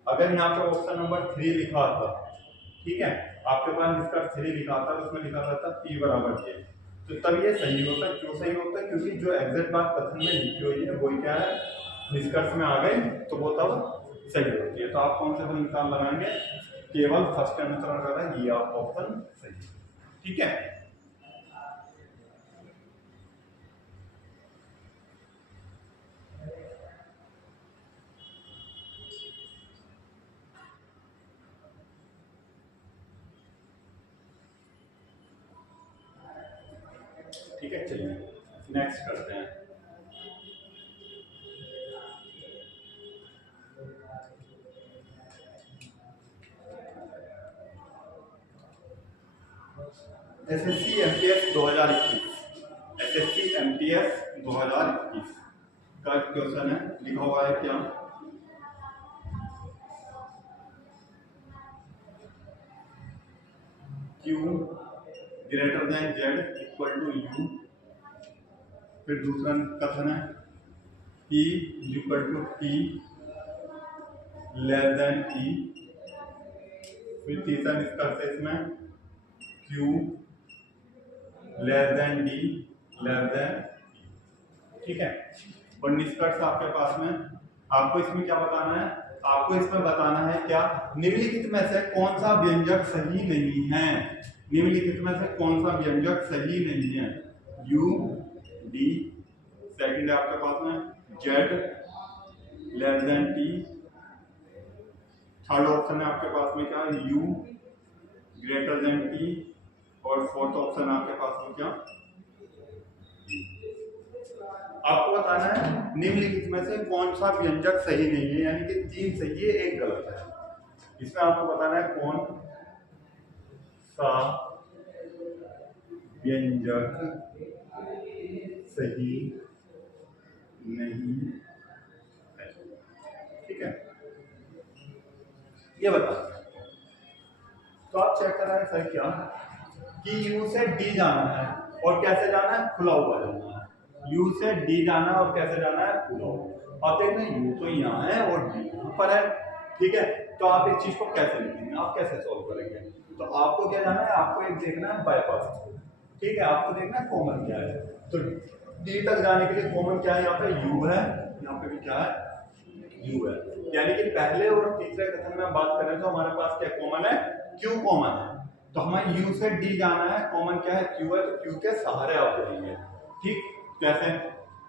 अगर यहाँ पे ऑप्शन नंबर 3 लिखा था, ठीक है, आपके पास निष्कर्ष 3 लिखा था, उसमें लिखा था P = J, तो तब ये सही होता है। क्यों सही होता है, क्योंकि जो एग्जैक्ट बात कथन में लिखी हुई है वही क्या है, निष्कर्ष में आ गई, तो वो तब सही होती है। तो आप कौन सा निशान लगाएंगे, केवल फर्स्ट अनुसरण कर रहा है, ये आप ऑप्शन सही। ठीक है, ठीक है, चलिए नेक्स्ट करते हैं। SSC MTS 2021, SSC MTS 2021 का क्वेश्चन है, लिखा हुआ है क्या, Q > Z = U। फिर दूसरा कथन है P = T < E। फिर तीसरा निष्कर्ष है इसमें Q < D E। ठीक है, और निष्कर्ष आपके पास में, आपको इसमें क्या बताना है, आपको इसमें बताना है क्या, निम्नलिखित में से कौन सा व्यंजक सही नहीं है, निम्नलिखित में से कौन सा व्यंजक सही नहीं है, U D, सेकंड है आपके पास में Z < T, थर्ड ऑप्शन है आपके पास में क्या, U T, और फोर्थ ऑप्शन आपके पास में क्या, आपको बताना है निम्नलिखित में से कौन सा व्यंजक सही नहीं है, यानी कि 3 सही है 1 गलत है। इसमें आपको बताना है कौन सा व्यंजक सही नहीं है। ठीक है, ये बता। तो आप चेक कर रहे हैं सर क्या कि यू से डी जाना है और कैसे जाना है, खुला हुआ जाना है। यू से डी जाना है और कैसे जाना है, खुला हुआ। आप देखना यू तो यहाँ है और डी यहाँ पर है, ठीक है। तो आप इस चीज को कैसे लिखेंगे, आप कैसे सोल्व करेंगे? तो आपको क्या जाना है, आपको एक देखना है बाईपास, ठीक है। आपको देखना है कॉमन क्या है। तो डी तक जाने के लिए कॉमन क्या है, यहाँ पे यू है, यहाँ पे भी क्या है, यू है। यानी कि पहले और तीसरे कथन में बात करें तो हमारे पास क्या कॉमन है, क्यू कॉमन है। तो हमें यू से डी जाना है, कॉमन क्या है, क्यू है। तो क्यू के सहारे आप करेंगे, ठीक। कैसे,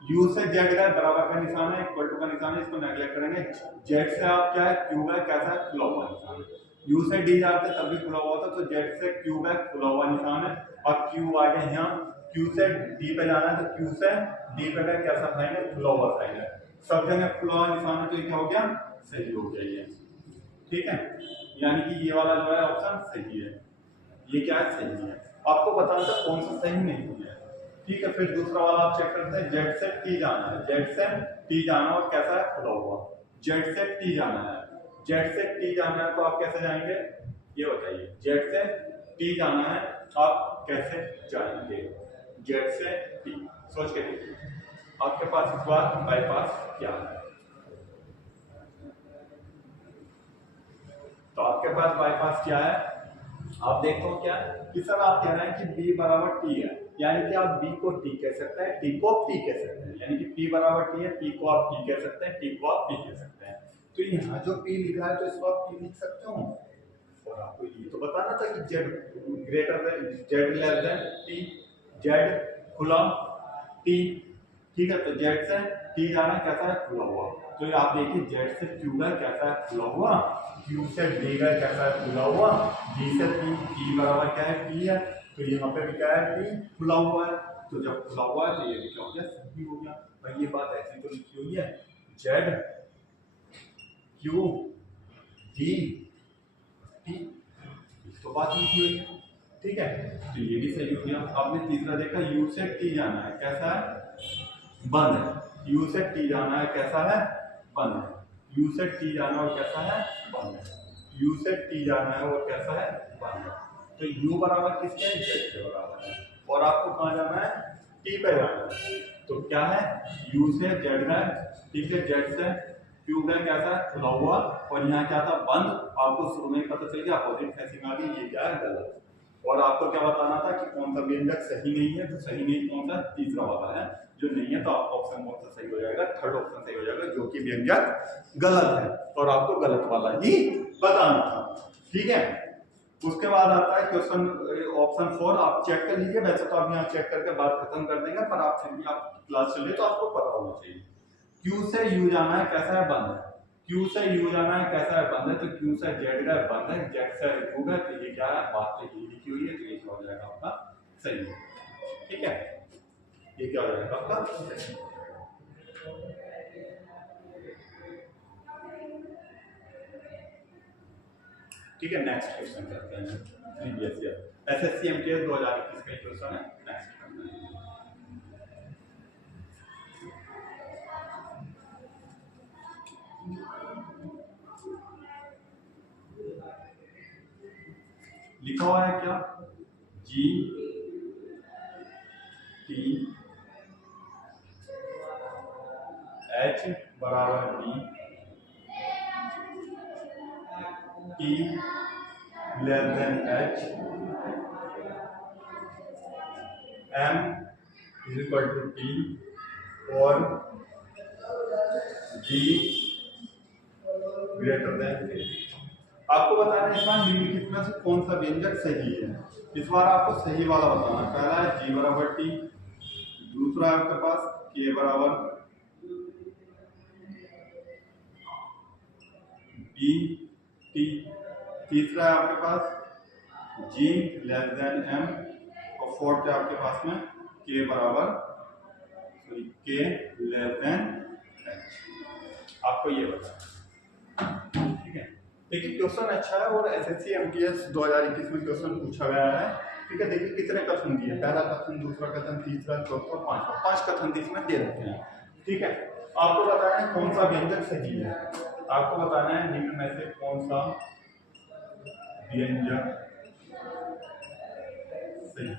यू से जेड का बराबर का निशान है, इक्वल टू का निशान है, इसको नेगलेक्ट करेंगे। जेड से आप क्या है, क्यू है, कैसा है, खुला हुआ निशान है। यू से डी जाते तब भी खुला हुआ था, तो जेड से क्यू है, खुला हुआ निशान है। और क्यू आ गया यहाँ, क्यू से डी पे जाना है, तो क्यू से डी पे का कैसा साइन है, खुला हुआ साइन है। सब जगह खुला हुआ निशान है, तो ये क्या हो गया, सही हो गया ये, ठीक है। यानी कि ये वाला जो है ऑप्शन सही है, ये क्या है, सही है। आपको बताना था कौन सा सही नहीं है, ठीक है। फिर दूसरा वाला आप चेक करते हैं, जेड से टी जाना है, जेड से टी जाना और कैसा है, खुला हुआ। जेड से टी जाना है, जेड से टी जाना है, तो आप कैसे जाएंगे, ये बताइए। जेड से टी जाना है, आप कैसे जाएंगे, जेड से टी, सोच के देखिए आपके पास इस बार बाईपास क्या है। तो आपके पास बाईपास क्या है, आप देखो क्या कि सर आप कह रहे हैं कि b बराबर t है, यानी कि आप b को t कह सकते हैं, t को p कह सकते हैं। यानी कि p बराबर t है, p को आप t कह सकते हैं, t को आप p कह सकते हैं। तो यहाँ जो p लिखा है तो इसको आप p लिख सकते हो। और आपको ये तो बताना था कि z greater than, z less than t, z खुला t, ठीक है। तो z से t जाना कैसा है, खुला हुआ। तो ये आप देखिए z से q है, कैसा है, खुला हुआ। q से d है, कैसा है, खुला हुआ। d से p बराबर क्या है, p है। तो यहाँ पे भी क्या है, p खुला हुआ है। तो जब खुला हुआ है तो ये भी क्या हो गया, सही हो गया। भाई ये बात ऐसी तो लिखी हुई है, z q d t, तो बात लिखी हुई है, ठीक है। तो ये भी सही हो गया। आपने तीसरा देखा, u से t जाना है, कैसा है, बंद है। u से t जाना है, कैसा है, बंद है। u से t जाना और कैसा है, बंद है। u से t जाना है और कैसा है, बंद है। तो u बराबर किसके है, z के बराबर है। और आपको कहाँ जाना है, t पे जाना है। तो क्या है, u से z है, ठीक है। z से q है, कैसा है, खुला हुआ। और यहाँ क्या था, बंद। आपको शुरू में ही पता चल गया, अपोजिट फेसिंग आ गई, ये क्या है, गलत। और आपको क्या बताना था कि कौन सा व्यंजक सही नहीं है। तो सही नहीं कौन सा, तीसरा वाला है। जो नहीं है तो आपका ऑप्शन कौन सा सही हो जाएगा, थर्ड ऑप्शन सही हो जाएगा, जो कि व्यंजक गलत है। और आपको गलत वाला ही बताना था, ठीक है। उसके बाद आता है क्वेश्चन ऑप्शन 4, आप चेक कर लीजिए। वैसे तो आप यहाँ चेक करके बात खत्म कर देंगे, पर आप फिर भी आप क्लास चल रही तो आपको पता होना चाहिए। क्यू से यू जाना है, कैसा है, बंद है। क्यू से यू जाना है, कैसा है, बंद है। तो क्यू से जेड का बंद है, जेड से यू है, तो ये क्या है, बात तो ये लिखी हुई है, तो ये हो जाएगा आपका सही, ठीक है। ये क्या हो जाएगा आपका सही। ठीक है, नेक्स्ट क्वेश्चन करते हैं। प्रीवियस ईयर एसएससी एमटीएस 2021 का क्वेश्चन है। नेक्स्ट लिखा हुआ है क्या, जी टी एच बराबर B, T less than H, M is equal to T, और जी ग्रेटर देन। आपको बताना है इस बार निम्नलिखित में से कौन सा व्यंजक सही है। इस बार आपको सही वाला बताना है। पहला है जी बराबर टी, दूसरा है आपके पास के बराबर बी टी, तीसरा है आपके पास जी लेस देन एम, और फोर्थ है आपके पास में के बराबर के लेस देन एच। आपको ये बताना, ठीक है। देखिए क्वेश्चन अच्छा है और एसएससी एमटीएस 2021 में क्वेश्चन पूछा गया है, ठीक है। देखिए कितने कथन दिए, पहला कथन, दूसरा कथन, तीसरा, चौथा, पांचवा, 5 कथन इसमें दे रखे हैं, ठीक है। आपको बताना है कौन सा व्यंजक सही है। आपको बताना है निम्न में से कौन सा व्यंजन सही।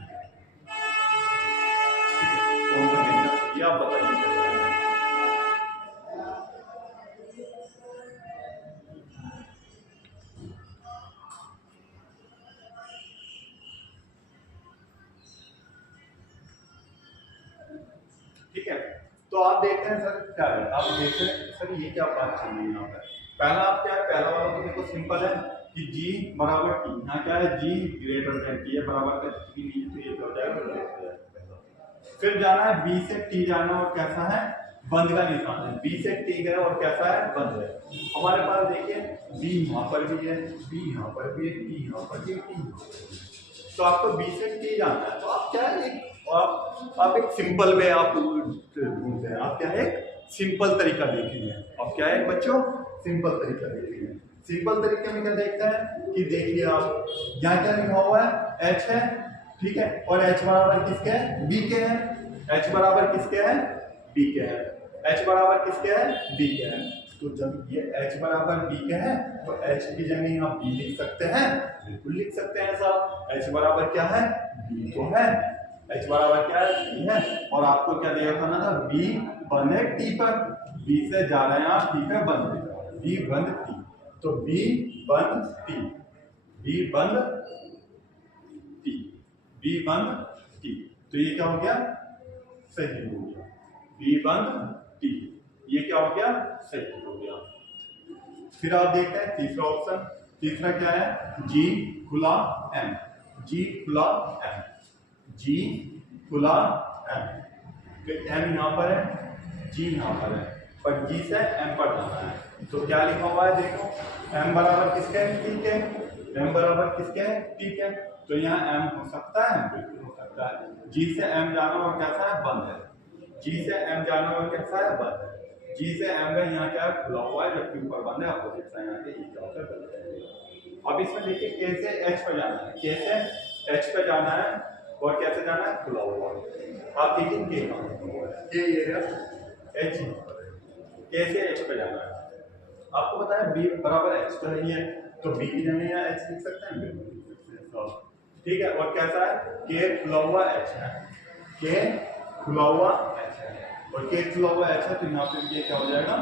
कौन सा व्यंजन सही है आप बताइए। ठीक है, तो आप देखते हैं सर क्या है, आप देखते हैं सर ये क्या बात चल रही है यहाँ पर। पहला आप क्या है, पहला वाला तो देखो सिंपल है कि g बराबर t, यहाँ क्या है g ग्रेटर देन t है, बराबर का t नहीं तो ये हो जाएगा। फिर जाना है b से t जाना और कैसा है बंद का निशान है, b से t गए और कैसा है बंद है। हमारे पास देखिए b यहाँ पर भी है, b यहाँ पर भी है, t यहाँ पर भी, t यहाँ पर भी। तो आपको b से t जाना है, तो आप क्या है आप एक सिंपल वे आप ढूंढते हैं, आप क्या है एक सिंपल तरीका देखेंगे। आप क्या है बच्चों सिंपल तरीका देखेंगे। सिंपल तरीके में क्या देखते हैं कि देखिए आप यहाँ क्या लिखा हुआ है h है, ठीक है, और h बराबर किसके है b के है, h बराबर किसके है b के है, h बराबर किसके है b के है। तो जब ये h बराबर b के है तो h की जगह यहाँ b लिख सकते हैं, बिल्कुल लिख सकते हैं साहब। h बराबर क्या है b तो है, h बराबर क्या है b है, और आपको क्या दिया था ना b बंद है t पर, b से जा रहे हैं आप t पे बंद है, b बंद t, तो b बंद t, b बंद t, b बंद t, तो ये क्या हो गया सही हो गया, b बंद t, ये क्या हो गया सही हो गया। फिर आप देखते हैं तीसरा ऑप्शन, तीसरा क्या है g खुला m, g खुला m, g खुला m, तो m यहाँ पर है g यहाँ पर है, पर g से m पर जाना है, तो क्या लिखा हुआ है देखो m बराबर किसके है t के, m बराबर किसके है t के, तो यहाँ m हो सकता है बिल्कुल हो सकता है, g से m जाना और कैसा है बंद है, g से m जाना और कैसा है बंद है, g से m का यहाँ क्या है खुला हुआ है जबकि ऊपर बंद है, अपोजिट साइन आके ये क्या होता है। अब इसमें देखिए k से h पे जाना है, k से h पे जाना है और कैसे जाना है खुला हुआ है। आप देखिए k कहाँ हुआ है, k ये रहा h k से h पे जाना है, आपको पता है b बराबर h तो ही है, तो b की जगह यहाँ h लिख सकते हैं बिल्कुल लिख सकते हैं, ठीक है। और कैसा है k खुला हुआ h है, k खुला हुआ h है और k खुला हुआ h है, तो यहाँ पे ये क्या हो जाएगा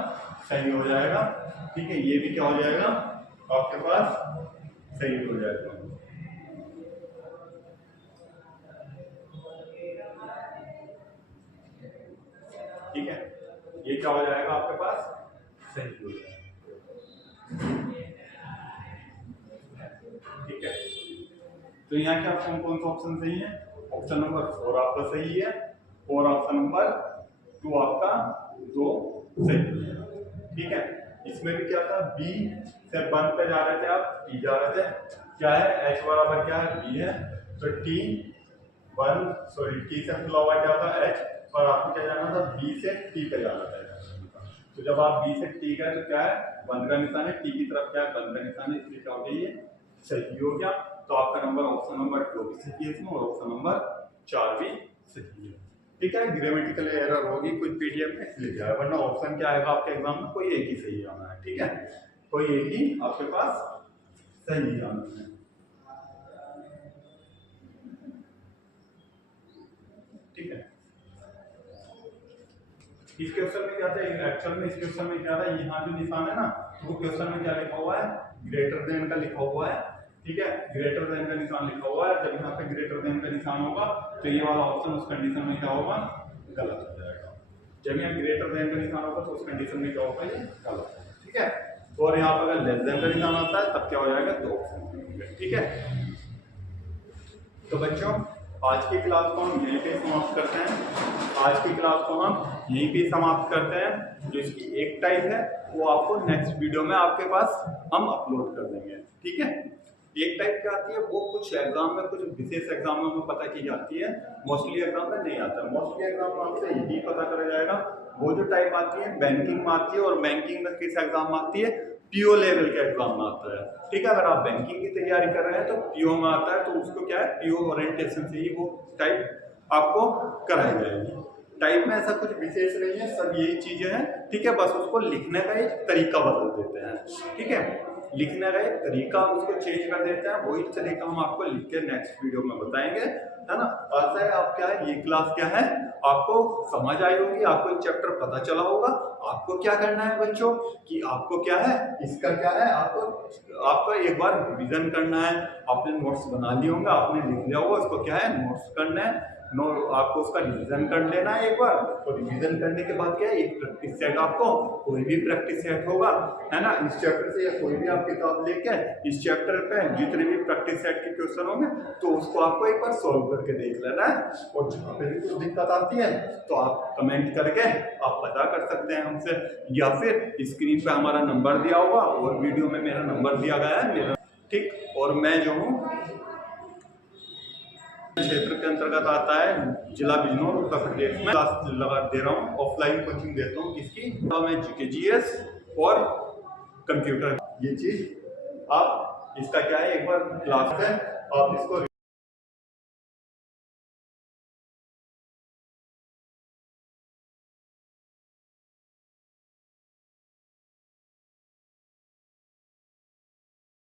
सही हो जाएगा, ठीक है, ये भी क्या हो जाएगा आपके पास सही हो जाएगा। ठीक है, ये क्या हो जाएगा आपके पास सही हो जाएगा, ठीक है। तो यहाँ क्या कौन कौन सा ऑप्शन सही है, ऑप्शन नंबर 4 आपका सही है और ऑप्शन नंबर 2 आपका 2 सही है, ठीक है। इसमें भी क्या था b से 1 पे जा रहे थे आप, t जा रहे थे, क्या है h बराबर क्या है b है, तो t से खुला हुआ क्या था h, और आपको क्या जाना था b से t पे जाना था, तो जब आप b से t गए तो क्या है बंद का निशान है, t की तरफ क्या है बंद का निशान है, इसलिए क्या हो गया ये सही हो गया। तो आपका नंबर ऑप्शन नंबर 2 भी सही है इसमें और ऑप्शन नंबर 4 भी सही है, ठीक है। ग्रामेटिकल एरर होगी कुछ पीडीएफ में इसलिए क्या है, वरना ऑप्शन क्या आएगा आपके एग्जाम में कोई एक ही सही आना है, ठीक है, कोई एक ही आपके पास सही आना है, ठीक है। इस क्वेश्चन में क्या था एक्चुअल में, इस क्वेश्चन में क्या था यहाँ जो निशान है ना, वो क्वेश्चन में क्या लिखा हुआ है ग्रेटर देन का लिखा हुआ है, ठीक है, ग्रेटर देन का निशान लिखा हुआ है। जब यहाँ पे ग्रेटर देन का निशान होगा तो ये वाला ऑप्शन उस कंडीशन में क्या होगा गलत हो जाएगा, जब यहाँ ग्रेटर देन का निशान होगा तो उस कंडीशन में क्या होगा ये गलत होगा, ठीक है। और यहाँ पर अगर लेस देन का निशान आता है तब क्या हो जाएगा 2 ऑप्शन, ठीक है। तो बच्चों आज की क्लास को हम यहीं पे समाप्त करते हैं, आज की क्लास को हम यहीं पे समाप्त करते हैं। जो इसकी एक टाइप है वो आपको नेक्स्ट वीडियो में आपके पास हम अपलोड कर देंगे, ठीक है। एक टाइप क्या आती है वो कुछ एग्जाम में, कुछ विशेष एग्जामों में पता की जाती है, मोस्टली एग्जाम में नहीं आता है। मोस्टली एग्जाम में आपसे यही पता करा जाएगा, वो जो टाइप आती है बैंकिंग में आती है, और बैंकिंग में किस एग्जाम में आती है पीओ लेवल के एग्जाम में आता है, ठीक है। अगर आप बैंकिंग की तैयारी कर रहे हैं तो पीओ में आता है, तो उसको क्या है पीओ ओरिएंटेशन से ही वो टाइप आपको कराई जाएगी। टाइप में ऐसा कुछ विशेष नहीं है, सब यही चीजें हैं, ठीक है, बस उसको लिखने का एक तरीका बदल देते हैं, ठीक है। लिखने का एक तरीका उसको चेंज कर देते हैं, वही तरीका हम आपको लिख के नेक्स्ट वीडियो में बताएंगे, है ना। ऐसा है, आप क्या है, ये क्लास क्या है आपको समझ आई होगी, आपको एक चैप्टर पता चला होगा। आपको क्या करना है बच्चों कि आपको क्या है, इसका क्या है, आपको एक बार रिवीजन करना है। आपने नोट्स बना लिए होंगे, आपने लिख लिया होगा, उसको क्या है नोट्स करना है, आपको उसका रिवीजन कर लेना है एक बार। तो रिवीजन करने के बाद क्या है, एक प्रैक्टिस सेट, आपको कोई भी प्रैक्टिस सेट होगा, है ना, इस चैप्टर से या कोई भी आप किताब लेके इस चैप्टर पे जितने भी प्रैक्टिस सेट के क्वेश्चन होंगे तो उसको आपको एक बार सॉल्व करके देख लेना है। और जहाँ पे भी कुछ दिक्कत आती है तो आप कमेंट करके आप पता कर सकते हैं हमसे, या फिर स्क्रीन पे हमारा नंबर दिया होगा और वीडियो में मेरा नंबर दिया गया है मेरा, ठीक। और मैं जो हूँ क्षेत्र के अंतर्गत आता है जिला बिजनौर उत्तर प्रदेश में, क्लास लगा दे रहा हूँ, ऑफलाइन कोचिंग देता हूँ किसकी, मैं जीके जीएस और कंप्यूटर। ये चीज आप इसका क्या है, एक बार क्लास है आप इसको